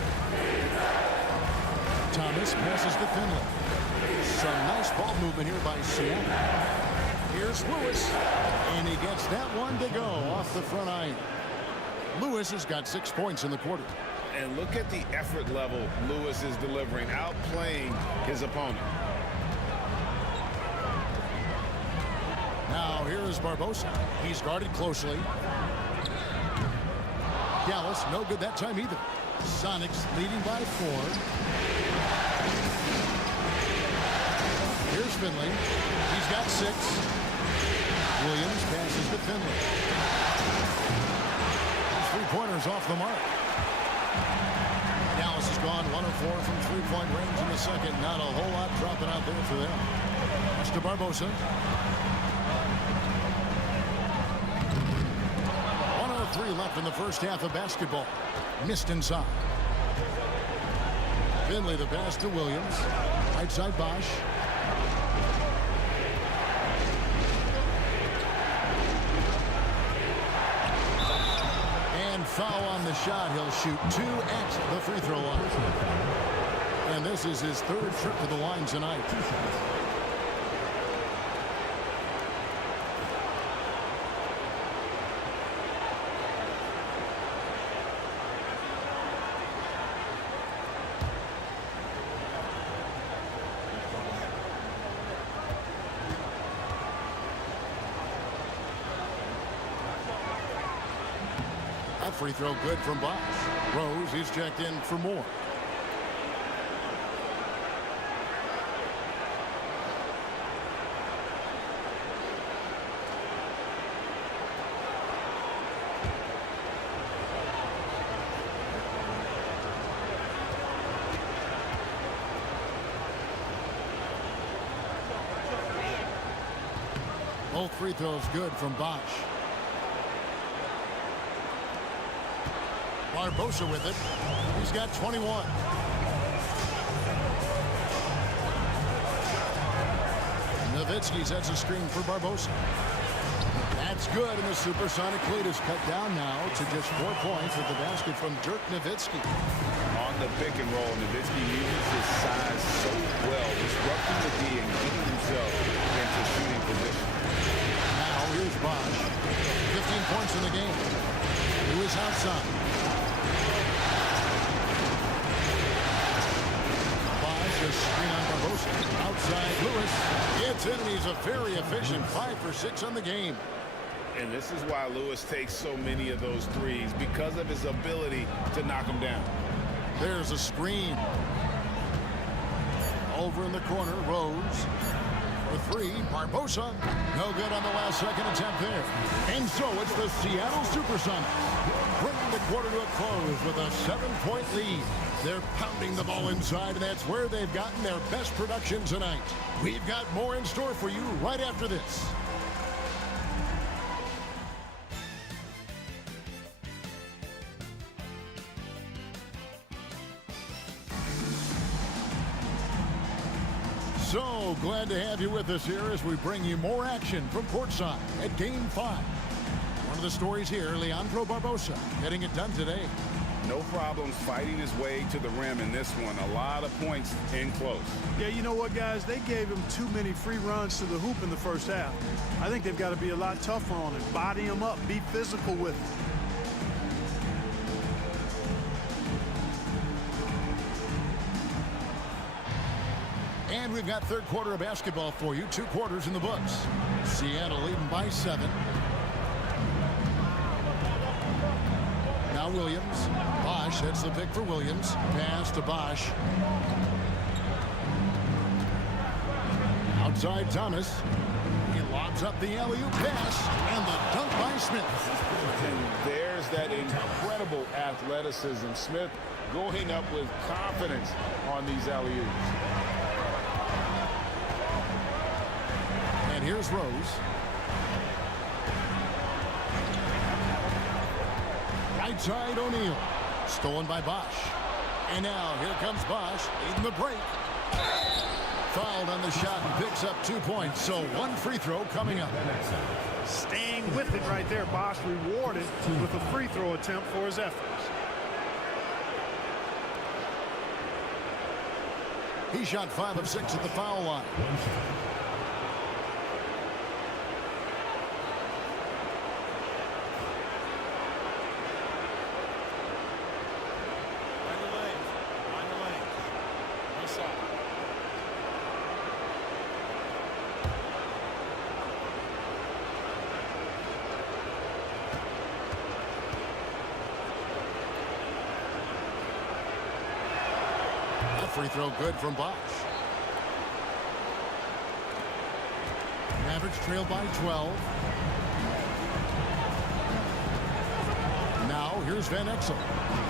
Thomas passes to Finley. Some nice ball movement here by Seattle. Here's Lewis. And he gets that one to go off the front iron. Lewis has got 6 points in the quarter. And look at the effort level Lewis is delivering, outplaying his opponent. Now here is Barbosa. He's guarded closely. Dallas, no good that time either. Sonics leading by 4. Here's Finley. He's got 6. Williams passes to Finley. His three-pointers off the mark. Dallas has gone 1 of 4 from three-point range in the second. Not a whole lot dropping out there for them. That's to Barbosa. 1:03 left in the first half of basketball. Missed inside. Finley the pass to Williams. Right side Bosch. And foul on the shot. He'll shoot 2 at the free throw line. And this is his 3rd trip to the line tonight. Free throw good from Bosch. Rose is checked in for more. Both free throws good from Bosch. Barbosa with it. He's got 21. Nowitzki sets a screen for Barbosa. That's good, and the supersonic lead is cut down now to just 4 points with the basket from Dirk Nowitzki. On the pick and roll, Nowitzki uses his size so well, disrupting the D and getting himself into shooting position. Now here's Bosch. 15 points in the game. He was outside. Bosch, a screen on Barbosa. Outside Lewis. Gets in, and he's a very efficient 5 for 6 on the game. And this is why Lewis takes so many of those threes, because of his ability to knock them down. There's a screen. Over in the corner, Rose. For 3, Barbosa. No good on the last second attempt there. And so it's the Seattle Supersonics bringing the quarter to a close with a 7-point lead. They're pounding the ball inside, and that's where they've gotten their best production tonight. We've got more in store for you right after this. So glad to have you with us here as we bring you more action from courtside at Game 5. One of the stories here, Leandro Barbosa getting it done today. No problems fighting his way to the rim in this one. A lot of points in close. Yeah, you know what, guys? They gave him too many free runs to the hoop in the first half. I think they've got to be a lot tougher on him. Body him up. Be physical with him. And we've got third quarter of basketball for you. 2 quarters in the books. Seattle leading by 7. Now Williams. Bosch hits the pick for Williams. Pass to Bosch. Outside Thomas. He lobs up the alley-oop pass. And the dunk by Smith. And there's that incredible athleticism. Smith going up with confidence on these alley-oops. And here's Rose. Right side O'Neal. Stolen by Bosch. And now here comes Bosch leading the break. Fouled on the shot and picks up 2 points. So 1 free throw coming up. Staying with it right there. Bosch rewarded with a free throw attempt for his efforts. He shot 5 of 6 at the foul line. free throw good from Bosch. Mavericks trail by 12. Now here's Van Exel.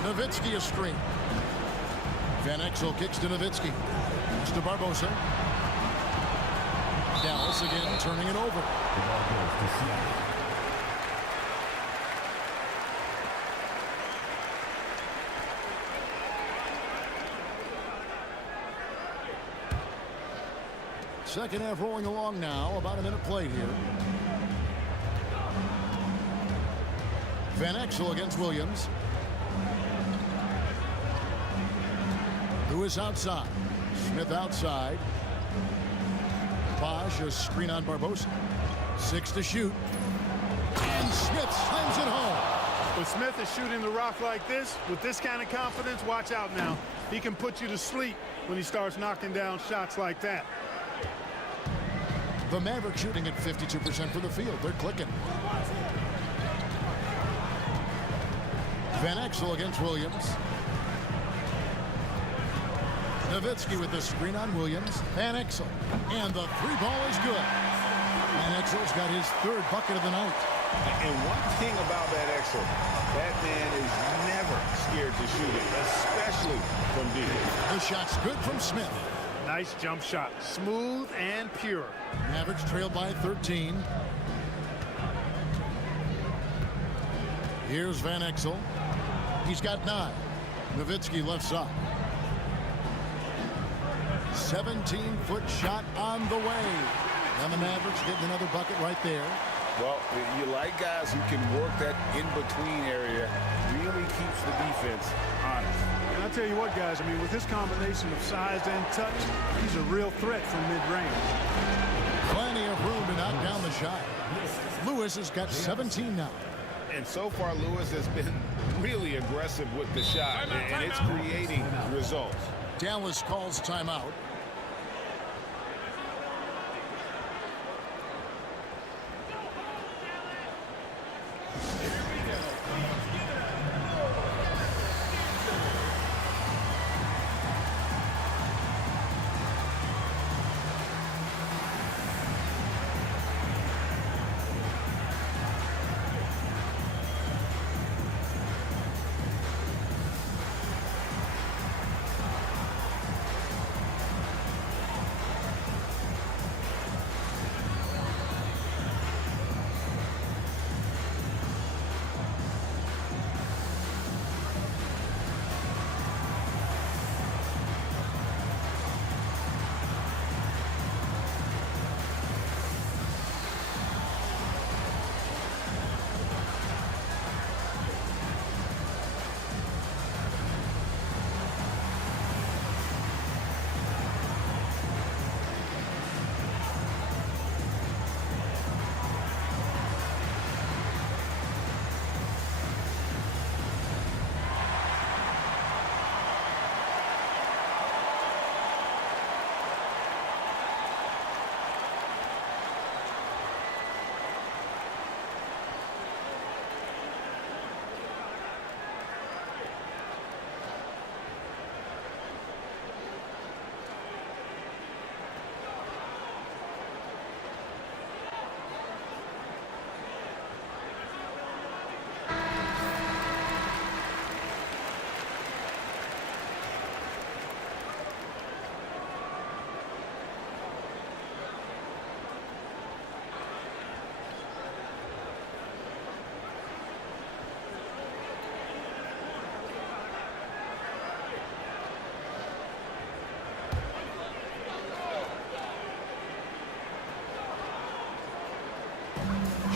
Nowitzki a screen. Van Exel kicks to Nowitzki. It's to Barbosa. Dallas again turning it over. Second half rolling along now. About a minute played here. Van Exel against Williams. Lewis outside. Smith outside. Bosch a screen on Barbosa. 6 to shoot. And Smith slams it home. When Smith is shooting the rock like this, with this kind of confidence, watch out now. He can put you to sleep when he starts knocking down shots like that. The Mavericks shooting at 52% for the field. They're clicking. Van Exel against Williams. Nowitzki with the screen on Williams. Van Exel. And the three ball is good. Van Exel's got his third bucket of the night. And one thing about that Exel, that man is never scared to shoot it, especially from deep. The shot's good from Smith. Nice jump shot. Smooth and pure. Mavericks trail by 13. Here's Van Exel. He's got 9. Nowitzki left side. 17-foot shot on the way. And the Mavericks getting another bucket right there. Well, you like guys who can work that in-between area. Really keeps the defense honest. And I'll tell you what, guys, I mean, with this combination of size and touch, he's a real threat from mid-range. Plenty of room to knock down the shot. Lewis has got 17 now. And so far, Lewis has been really aggressive with the shot, and it's creating results. Dallas calls timeout.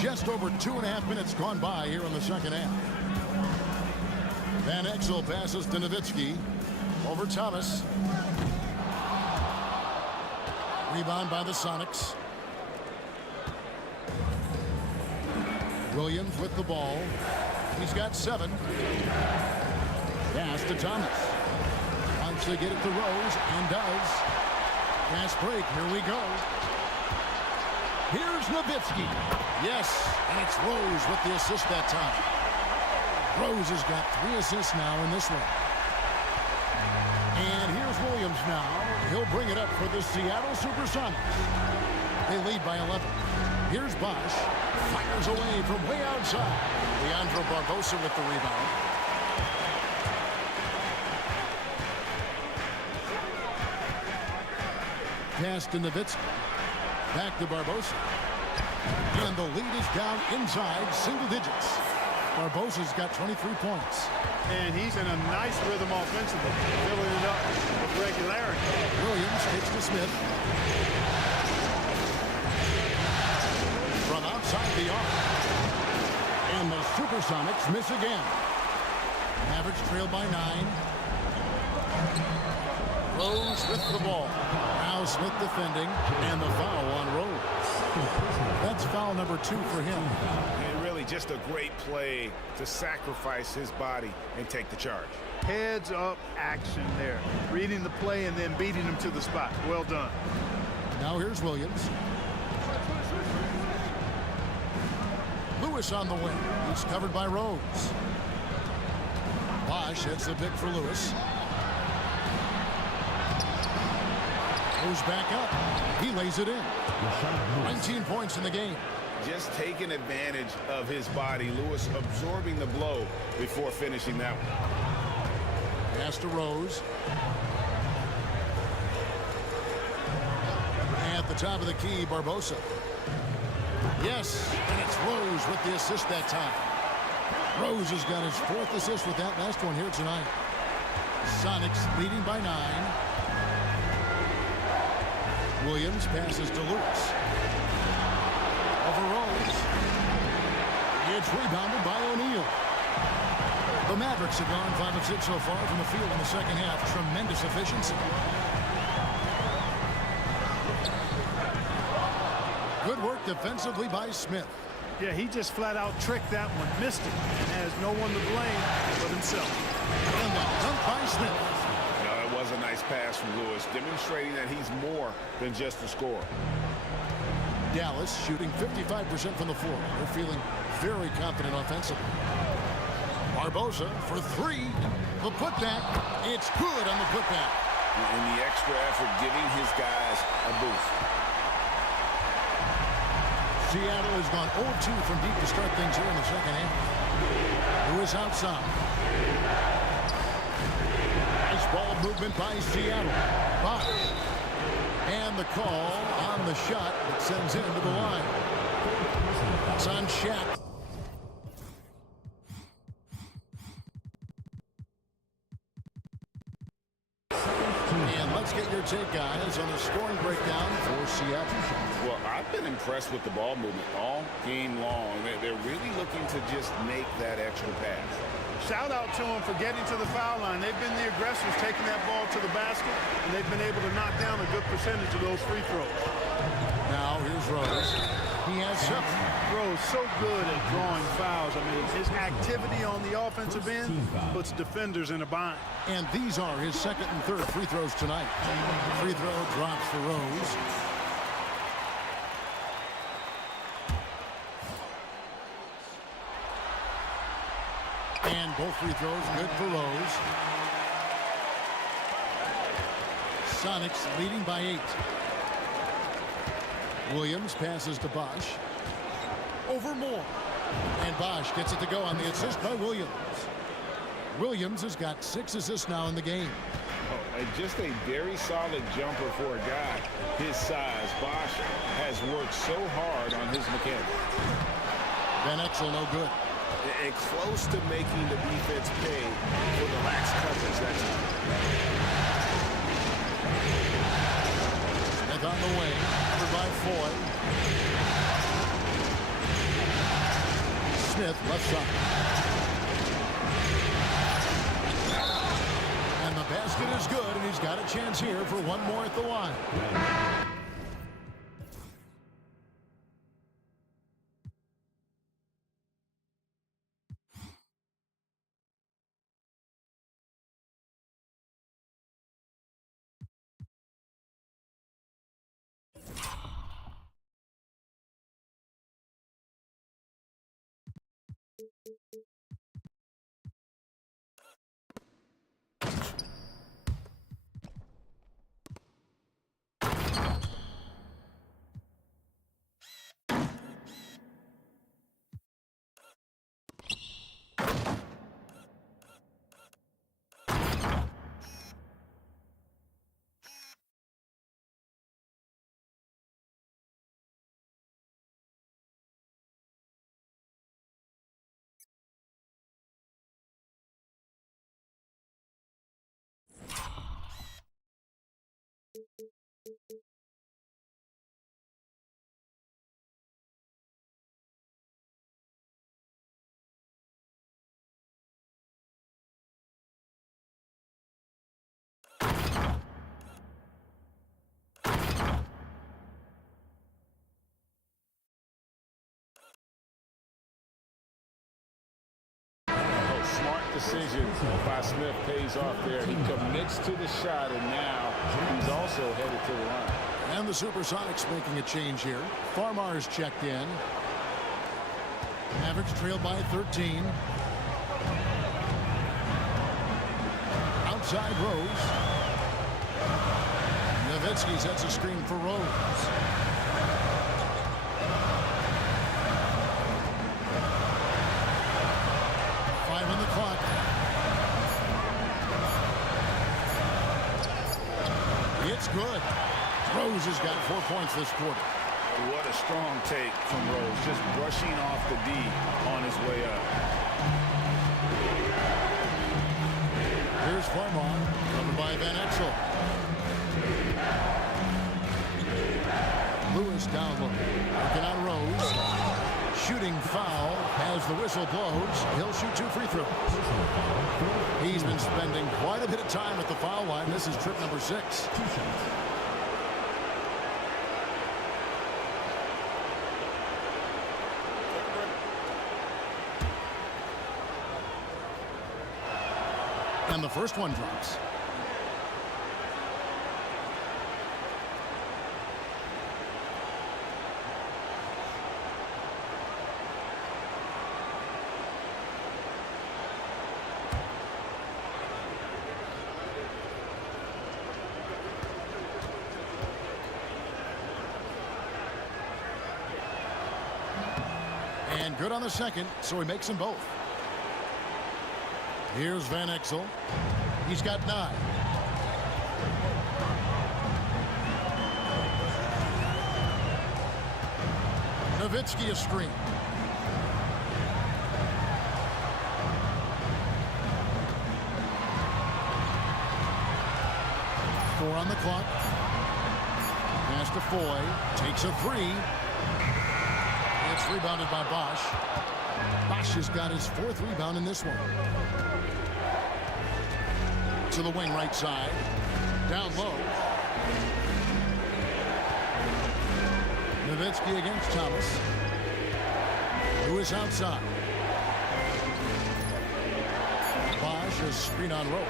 Just over 2.5 minutes gone by here in the second half. Van Exel passes to Nowitzki. Over Thomas. Rebound by the Sonics. Williams with the ball. He's got 7. Pass to Thomas. Wants to get it to Rose and does. Fast break. Here we go. Here's Nowitzki. Yes, and it's Rose with the assist that time. Rose has got 3 assists now in this one. And here's Williams now. He'll bring it up for the Seattle Supersonics. They lead by 11. Here's Bosch. Fires away from way outside. Leandro Barbosa with the rebound. Pass to Nowitzki. Back to Barbosa. And the lead is down inside single digits. Barbosa's got 23 points. And he's in a nice rhythm offensively, filling it up with regularity. Williams takes to Smith. From outside the arc. And the Supersonics miss again. Mavericks trail by 9. Rose with the ball. Now Smith defending. And the foul on Rose. That's foul number 2 for him. And really just a great play to sacrifice his body and take the charge. Heads up action there. Reading the play and then beating him to the spot. Well done. Now here's Williams. Lewis on the wing. He's covered by Rose. Bosch hits the pick for Lewis. Goes back up. He lays it in. 19 points in the game. Just taking advantage of his body. Lewis absorbing the blow before finishing that one. Pass to Rose. At the top of the key, Barbosa. Yes, and it's Rose with the assist that time. Rose has got his 4th assist with that last one here tonight. Sonics leading by 9. Williams passes to Lewis. Over Rose. It's rebounded by O'Neal. The Mavericks have gone 5 of 6 so far from the field in the second half. Tremendous efficiency. Good work defensively by Smith. Yeah, he just flat out tricked that one, missed it, and has no one to blame but himself. And the dunk by Smith. That was a nice pass from Lewis, demonstrating that he's more than just a scorer. Dallas shooting 55% from the floor. They're feeling very confident offensively. Barbosa for 3. The putback. It's good on the putback. And the extra effort giving his guys a boost. Seattle has gone 0-2 from deep to start things here in the second half. Lewis outside. Nice ball movement by Seattle. Bosch. And the call on the shot that sends him to the line. It's on Shaq. And let's get your take, guys, on the scoring breakdown for Seattle. Well, I've been impressed with the ball movement all game long. They're really looking to just make that extra pass. Shout out to them for getting to the foul line. They've been the aggressors taking that ball to the basket, and they've been able to knock down a good percentage of those free throws. Now here's Rose. He has 7. Rose so good at drawing fouls. I mean, his activity on the offensive end puts defenders in a bind. And these are his 2nd and 3rd free throws tonight. Free throw drops for Rose. And both free throws good for Rose. Sonics leading by 8. Williams passes to Bosch. Over Moore. And Bosch gets it to go on the assist by Williams. Williams has got 6 assists now in the game. Oh, and just a very solid jumper for a guy his size. Bosch has worked so hard on his mechanics. Van Exel no good. And close to making the defense pay for the lax coverage that time. Smith on the wing, covered by Foy. Smith left side. And the basket is good, and he's got a chance here for one more at the line. Smart decision by Smith pays off there. He commits to the shot, and now he's also headed to the line. And the Supersonics making a change here. Farmar's checked in. Mavericks trailed by 13. Outside Rose. Nowitzki sets a screen for Rose. On the clock. It's good. Rose has got 4 points this quarter. What a strong take from Rose, just brushing off the D on his way up. Here's Farmar, covered by Van Exel. Lewis down low. Looking on Rose. Shooting foul as the whistle blows. He'll shoot 2 free throws. He's been spending quite a bit of time at the foul line. This is trip number 6. And the first one drops. And good on the second, so he makes them both. Here's Van Exel. He's got 9. Nowitzki a screen. Four on the clock. Pass to Foy. Takes a 3. It's rebounded by Bosch. Bosch has got his 4th rebound in this one. To the wing right side. Down low. Nowitzki against Thomas. Lewis outside. Bosch a screen on Rose.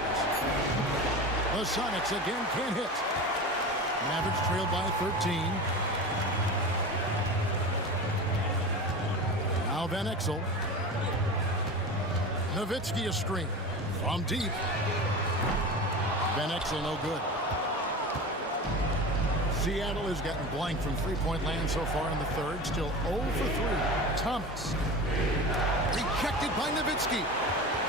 The Sonics again can't hit. Mavericks trailed by 13. Now Van Exel. Nowitzki a screen from deep. Van Exel no good. Seattle has gotten blank from three-point land so far in the third. Still 0 for 3. Thomas. Rejected by Nowitzki.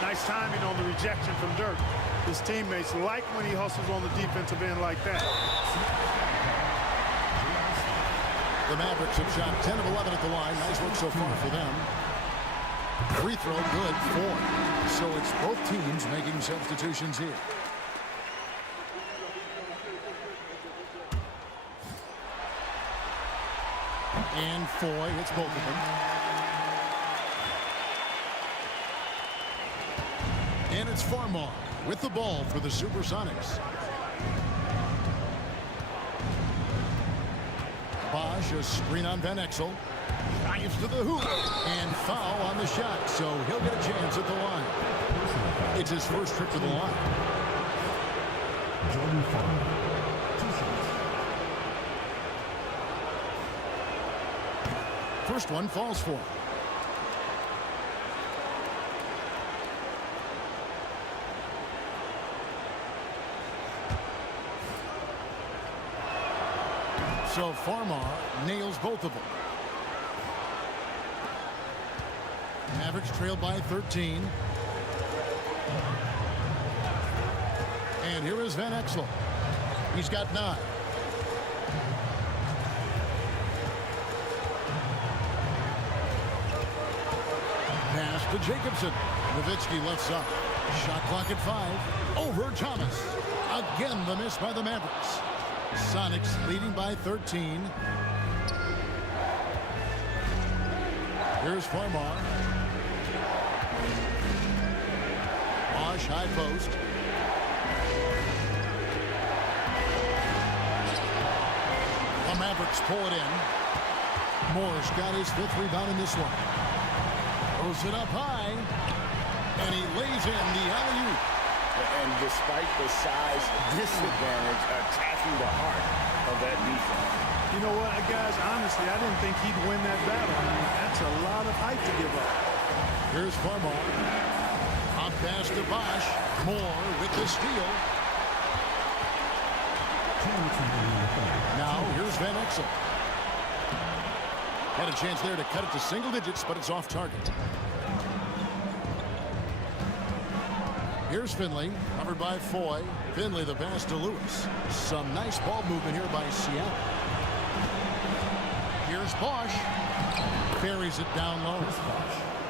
Nice timing on the rejection from Dirk. His teammates like when he hustles on the defensive end like that. The Mavericks have shot 10 of 11 at the line. Nice look so far for them. Free throw good, 4. So it's both teams making substitutions here. And Foy hits both of them. And it's Farmar with the ball for the Supersonics. Bosch a screen on Van Exel. Dives to the hoop. And foul on the shot. So he'll get a chance at the line. It's his first trip to the line. Jordan Farmer. First one falls for him. So Farmar nails both of them. Mavericks trailed by 13. And here is Van Exel. He's got 9. Pass to Jacobson. Nowitzki left side. Shot clock at 5. Over Thomas. Again the miss by the Mavericks. Sonics leading by 13. Here's Farmar. Bosch high post. The Mavericks pull it in. Morris got his 5th rebound in this one. Throws it up high. And he lays in the alley-oop. And despite the size disadvantage, attacking the heart of that defense. You know what, guys, honestly, I didn't think he'd win that battle. I mean, that's a lot of height to give up. Here's Farmar. Up pass to Bosch. Moore with the steal. Now here's Van Exel. Had a chance there to cut it to single digits, but it's off target. Here's Finley, covered by Foy. Finley the pass to Lewis. Some nice ball movement here by Seattle. Here's Bosch. Buries it down low.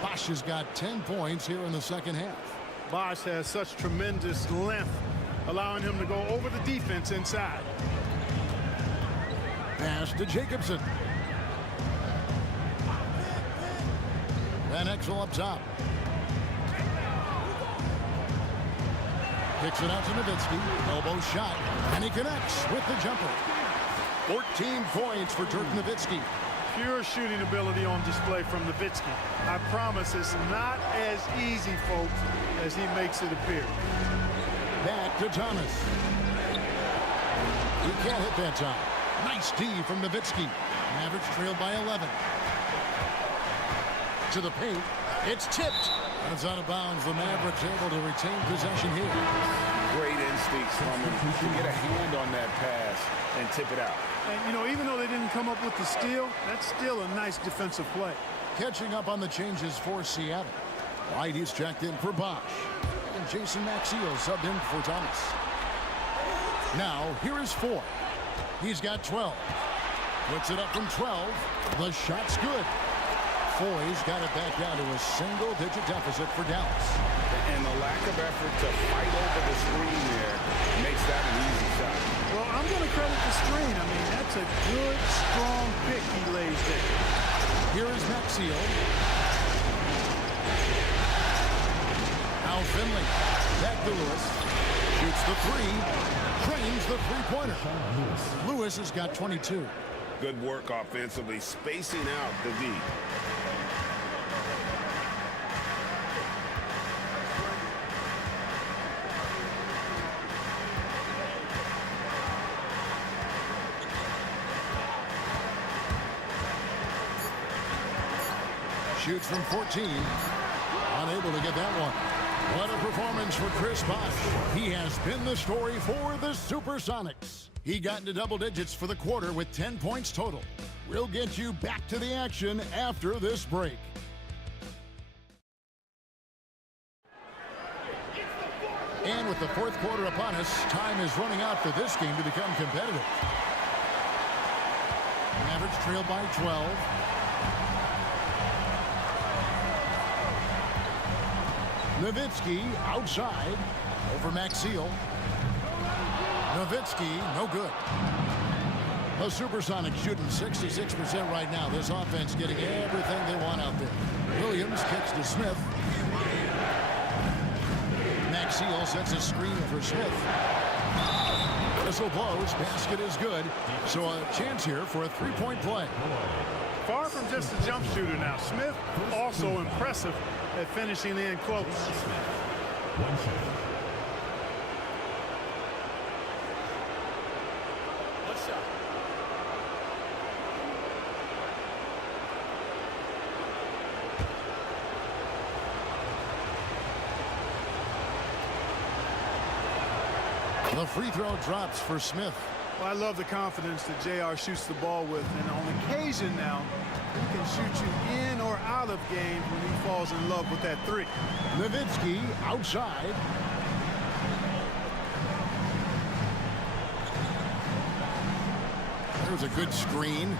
Bosch has got 10 points here in the second half. Bosch has such tremendous length, allowing him to go over the defense inside. Pass to Jacobson. Van Exel up top. Kicks it out to Nowitzki. Elbow shot. And he connects with the jumper. 14 points for Dirk Nowitzki. Pure shooting ability on display from Nowitzki. I promise it's not as easy, folks, as he makes it appear. Back to Thomas. He can't hit that time. Nice D from Nowitzki. Mavericks trailed by 11. To the paint. It's tipped. And it's out of bounds. The Mavericks able to retain possession here. Great instincts from him to get a hand on that pass and tip it out. And, you know, even though they didn't come up with the steal, that's still a nice defensive play. Catching up on the changes for Seattle. White is checked in for Bosch. And Jason Maxiell subbed in for Thomas. Now, here is Foy. He's got 12. Puts it up from 12. The shot's good. Foy's got it back down to a single-digit deficit for Dallas. And the lack of effort to fight over the screen there makes that an easy shot. Well, I'm going to credit the screen. I mean, that's a good, strong pick he lays there. Here is Maxiell. Now Finley. Back to Lewis. Shoots the three. Trains the three-pointer. Lewis has got 22. Good work offensively, spacing out the D. Shoots from 14. Unable to get that one. What a performance for Chris Bosh. He has been the story for the Supersonics. He got into double digits for the quarter with 10 points total. We'll get you back to the action after this break. And with the fourth quarter upon us, time is running out for this game to become competitive. Mavericks trail by 12. Nowitzki outside over Maxiell. Nowitzki, no good. The Supersonics shooting 66% right now. This offense getting everything they want out there. Williams kicks to Smith. Maxiell sets a screen for Smith. Whistle blows, basket is good. So a chance here for a three-point play. Far from just a jump shooter now. Smith also impressive at finishing in close. One shot. The free throw drops for Smith. Well, I love the confidence that JR shoots the ball with, and on occasion now, he can shoot you in or out of games when he falls in love with that three. Nowitzki outside. There's a good screen.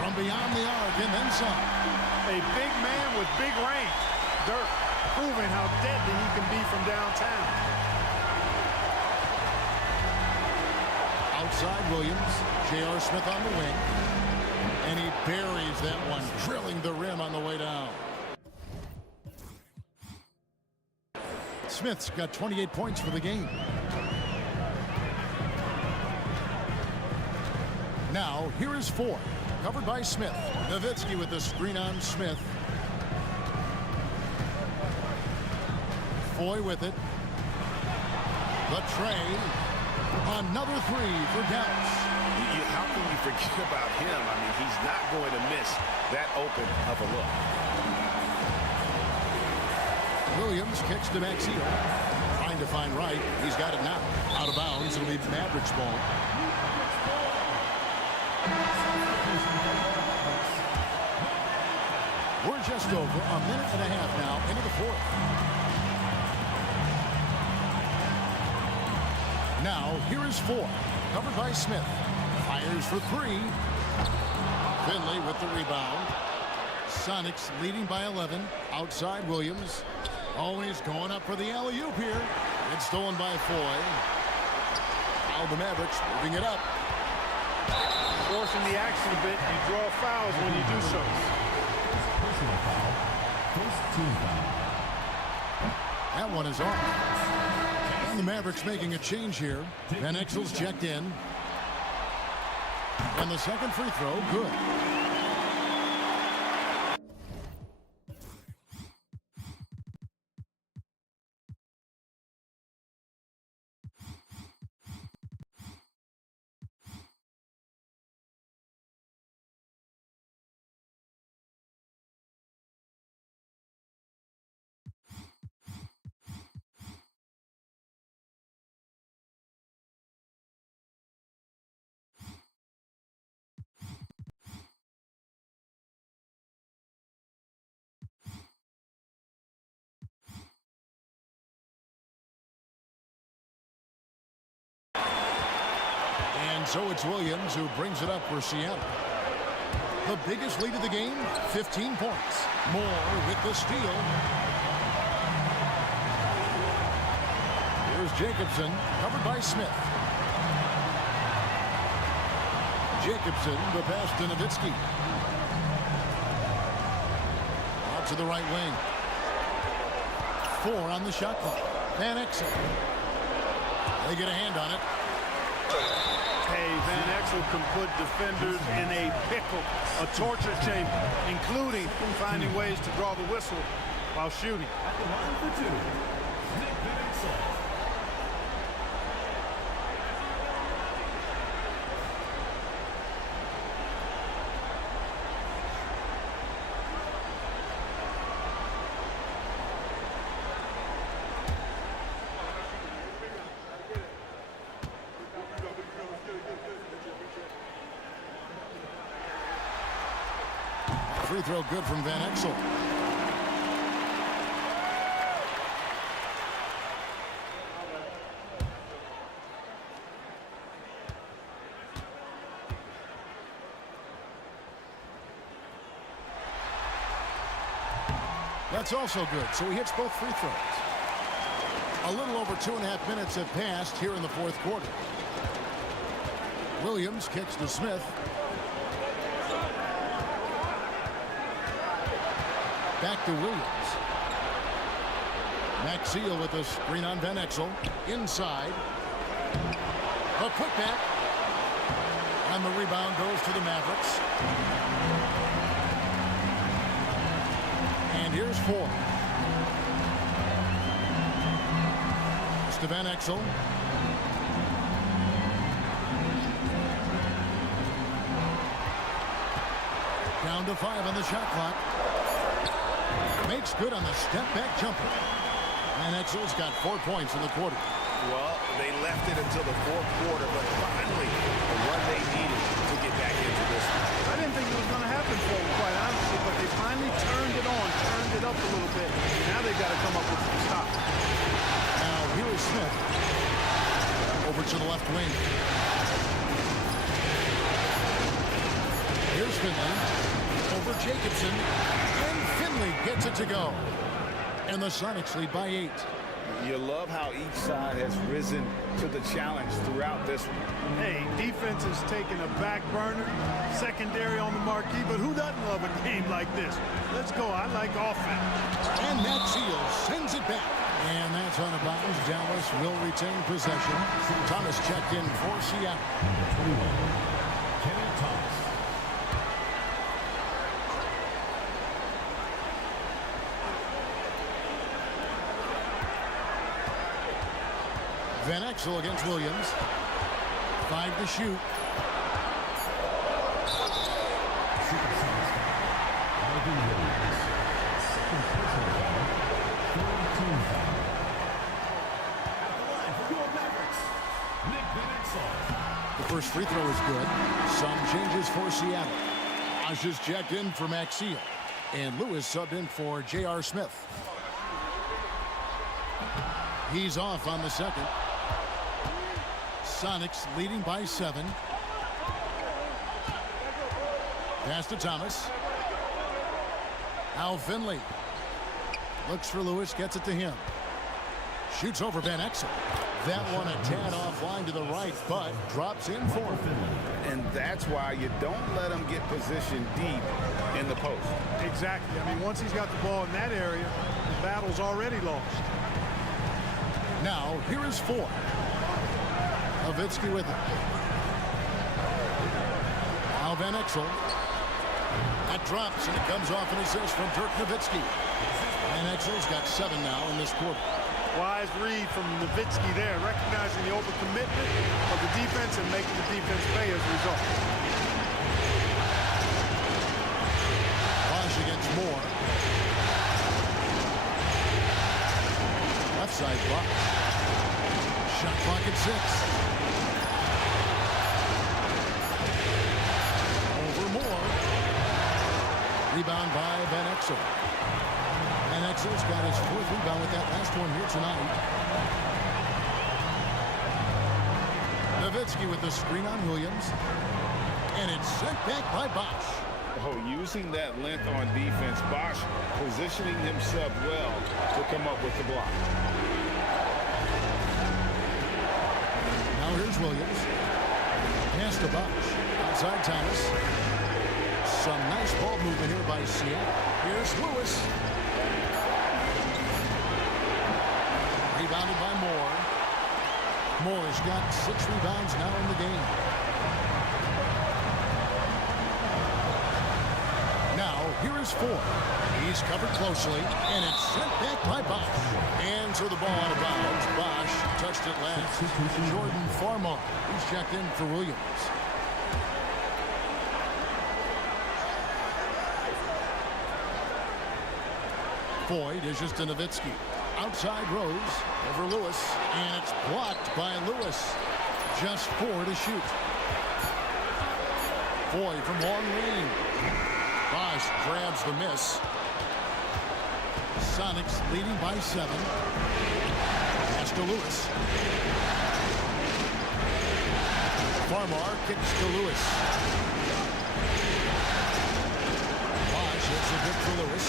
From beyond the arc and then some. A big man with big range. Dirk proving how deadly he can be from downtown. Outside Williams. J.R. Smith on the wing. And he buries that one, drilling the rim on the way down. Smith's got 28 points for the game. Now, here is Foy. Covered by Smith. Nowitzki with the screen on Smith. Foy with it. The tray. Another three for Dallas. How can you forget about him? I mean, he's not going to miss that open of a look. Williams kicks to Maxio. Trying to find Wright. He's got it now. Out of bounds. It'll be Mavericks ball. We're just over a minute and a half now into the fourth. Now, here is Foy. Covered by Smith. Fires for three. Finley with the rebound. Sonics leading by 11. Outside Williams. Always going up for the alley-oop here. It's stolen by Foy. Now the Mavericks moving it up. Forcing the action a bit. You draw fouls when you do so. Personal foul. First team foul. That one is off. And the Mavericks making a change here. Van Exel's checked in. And the second free throw, good. And so it's Williams who brings it up for Seattle. The biggest lead of the game, 15 points. Moore with the steal. Here's Jacobson, covered by Smith. Jacobson, the pass to Nowitzki. Out to the right wing. 4 on the shot clock. Van Exel. They get a hand on it. Hey, Van Exel can put defenders in a pickle, a torture chamber, including finding ways to draw the whistle while shooting. At the line for two, Nick Van Exel. Free throw good from Van Exel. That's also good, so he hits both free throws. A little over 2.5 minutes have passed here in the fourth quarter. Williams kicks to Smith. Back to Williams. Maxio with the screen on Van Exel. Inside. A putback. And the rebound goes to the Mavericks. And here's 4. It's to Van Exel. Down to 5 on the shot clock. Makes good on the step-back jumper. Van Exel's got 4 points in the quarter. Well, they left it until the fourth quarter, but finally the run they needed to get back into this one. I didn't think it was going to happen for them, quite honestly, but they finally turned it on, turned it up a little bit. Now they've got to come up with some stops. Now here is Smith. Over to the left wing. Here's Finley. Over Jacobson. And Finley gets it to go. And the Sonics lead by 8. You love how each side has risen to the challenge throughout this one. Hey, defense is taking a back burner, secondary on the marquee, but who doesn't love a game like this? Let's go. I like offense. And that seal sends it back. And that's out of bounds. Dallas will retain possession. Thomas checked in for Seattle. Number 21, Kenny Thomas. Van Exel against Williams. 5 to shoot. Supersonics foul. Alvin Williams. Second personal foul. Third team foul. At the line for your Mavericks, Nick Van Exel. The first free throw is good. Some changes for Seattle. Bosh is checked in for Maxey. And Lewis subbed in for J.R. Smith. He's off on the second. Sonics leading by 7. Pass to Thomas. Al Finley. Looks for Lewis, gets it to him. Shoots over Van Exel. That one a tad offline to the right, but drops in for him. And that's why you don't let him get positioned deep in the post. Exactly. I mean, once he's got the ball in that area, the battle's already lost. Now, here is 4. Nowitzki with it. Now Van Exel. That drops, and it comes off an assist from Dirk Nowitzki. Van Exel's got 7 now in this quarter. Wise read from Nowitzki there, recognizing the overcommitment of the defense and making the defense pay as a result. Bosh against Moore. Left side block. Shot clock at 6. Rebound by Van Exel. Van Exel's got his 4th rebound with that last one here tonight. Nowitzki with the screen on Williams. And it's sent back by Bosh. Oh, using that length on defense, Bosh positioning himself well to come up with the block. Now here's Williams. Pass to Bosh. Outside Thomas. Some nice ball movement here by Seattle. Here's Lewis. Rebounded by Moore. Moore's got 6 rebounds now in the game. Now, here is 4. He's covered closely, and it's sent back by Bosh. And so the ball out of bounds. Bosh touched it last. Jordan Farmar. He's checked in for Williams. Boyd dishes to Nowitzki. Outside Rose over Lewis, and it's blocked by Lewis. Just 4 to shoot. Boyd from long range. Bosh grabs the miss. Sonics leading by 7. Pass to Lewis. Farmar kicks to Lewis. Bosh hits a bit for Lewis.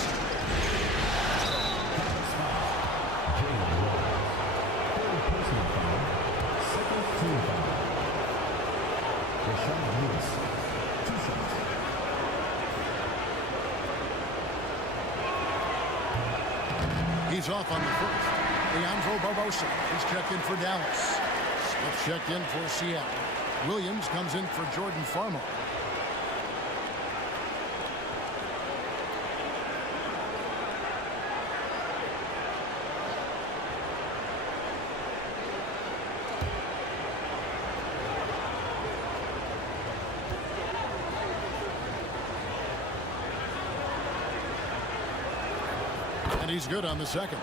He's off on the first. Leandro Barbosa. He's checked in for Dallas. Smith checked in for Seattle. Williams comes in for Jordan Farmar. And he's good on the second.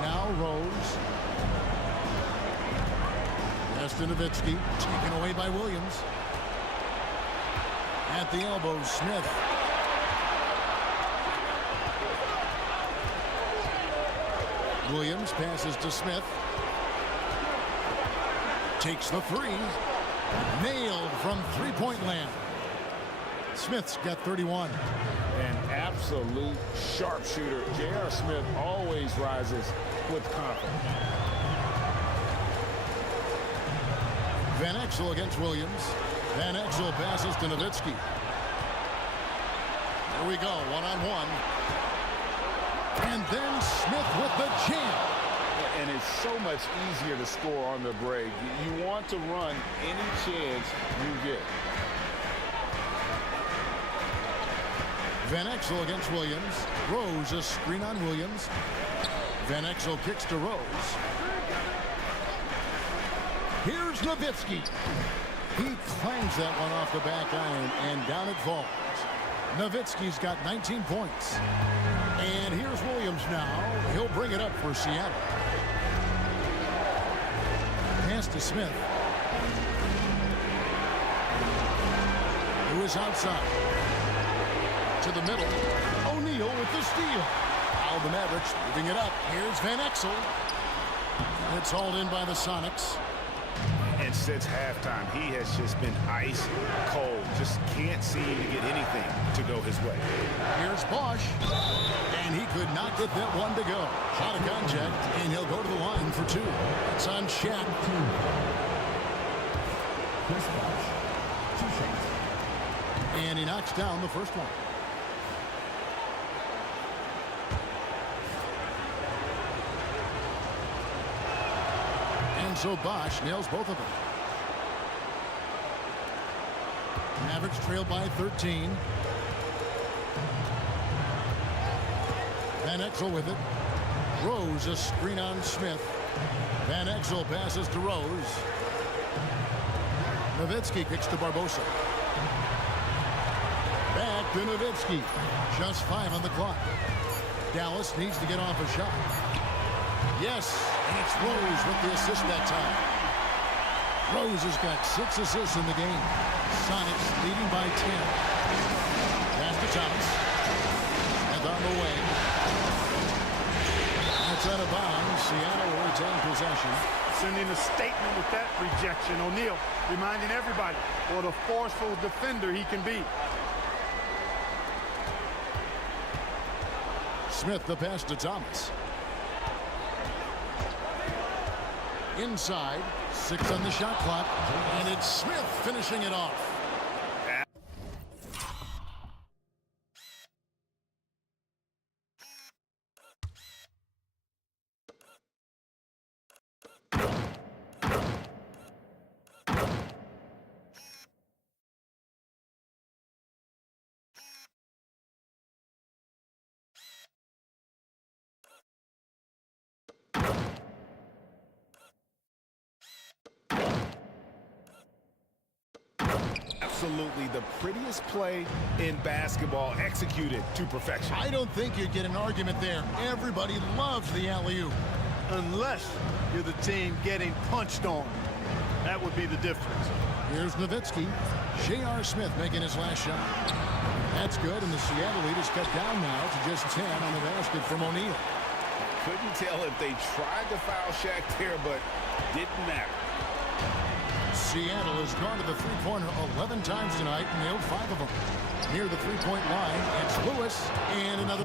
Now Rose. Pass to Nowitzki. Taken away by Williams. At the elbow, Smith. Williams passes to Smith. Takes the 3. Nailed from three-point land. Smith's got 31. An absolute sharpshooter. J.R. Smith always rises with confidence. Van Exel against Williams. Van Exel passes to Nowitzki. Here we go, one-on-one. And then Smith with the jam. And it's so much easier to score on the break. You want to run any chance you get. Van Exel against Williams. Rose a screen on Williams. Van Exel kicks to Rose. Here's Nowitzki. He clangs that one off the back iron, and down it falls. Nowitzki's got 19 points. And here's Williams now. He'll bring it up for Seattle. Pass to Smith. Who is outside. To the middle. O'Neal with the steal. Now the Mavericks moving it up. Here's Van Exel. It's hauled in by the Sonics. And since halftime, he has just been ice cold. Just can't seem to get anything to go his way. Here's Bosch. And he could not get that one to go. Shot of contact, and he'll go to the line for two. It's on Shaq. Chris Bosh, 2 shots. And he knocks down the first one. And so Bosch nails both of them. Mavericks trail by 13. Van Exel with it. Rose a screen on Smith. Van Exel passes to Rose. Nowitzki kicks to Barbosa. Back to Nowitzki. Just 5 on the clock. Dallas needs to get off a shot. Yes, and it's Rose with the assist that time. Rose has got 6 assists in the game. Sonics leading by 10. Pass to Thomas. And on the way. That's out of bounds. Seattle will retain possession. Sending a statement with that rejection. O'Neal reminding everybody what a forceful defender he can be. Smith the pass to Thomas. Inside, 6 on the shot clock, and it's Smith finishing it off. Absolutely the prettiest play in basketball, executed to perfection. I don't think you'd get an argument there. Everybody loves the alley-oop. Unless you're the team getting punched on. That would be the difference. Here's Nowitzki. J.R. Smith making his last shot. That's good, and the Seattle lead is cut down now to just 10 on the basket from O'Neal. Couldn't tell if they tried to foul Shaq there, but didn't matter. Seattle has gone to the three-pointer 11 times tonight and nailed 5 of them. Near the three-point line, it's Lewis and another.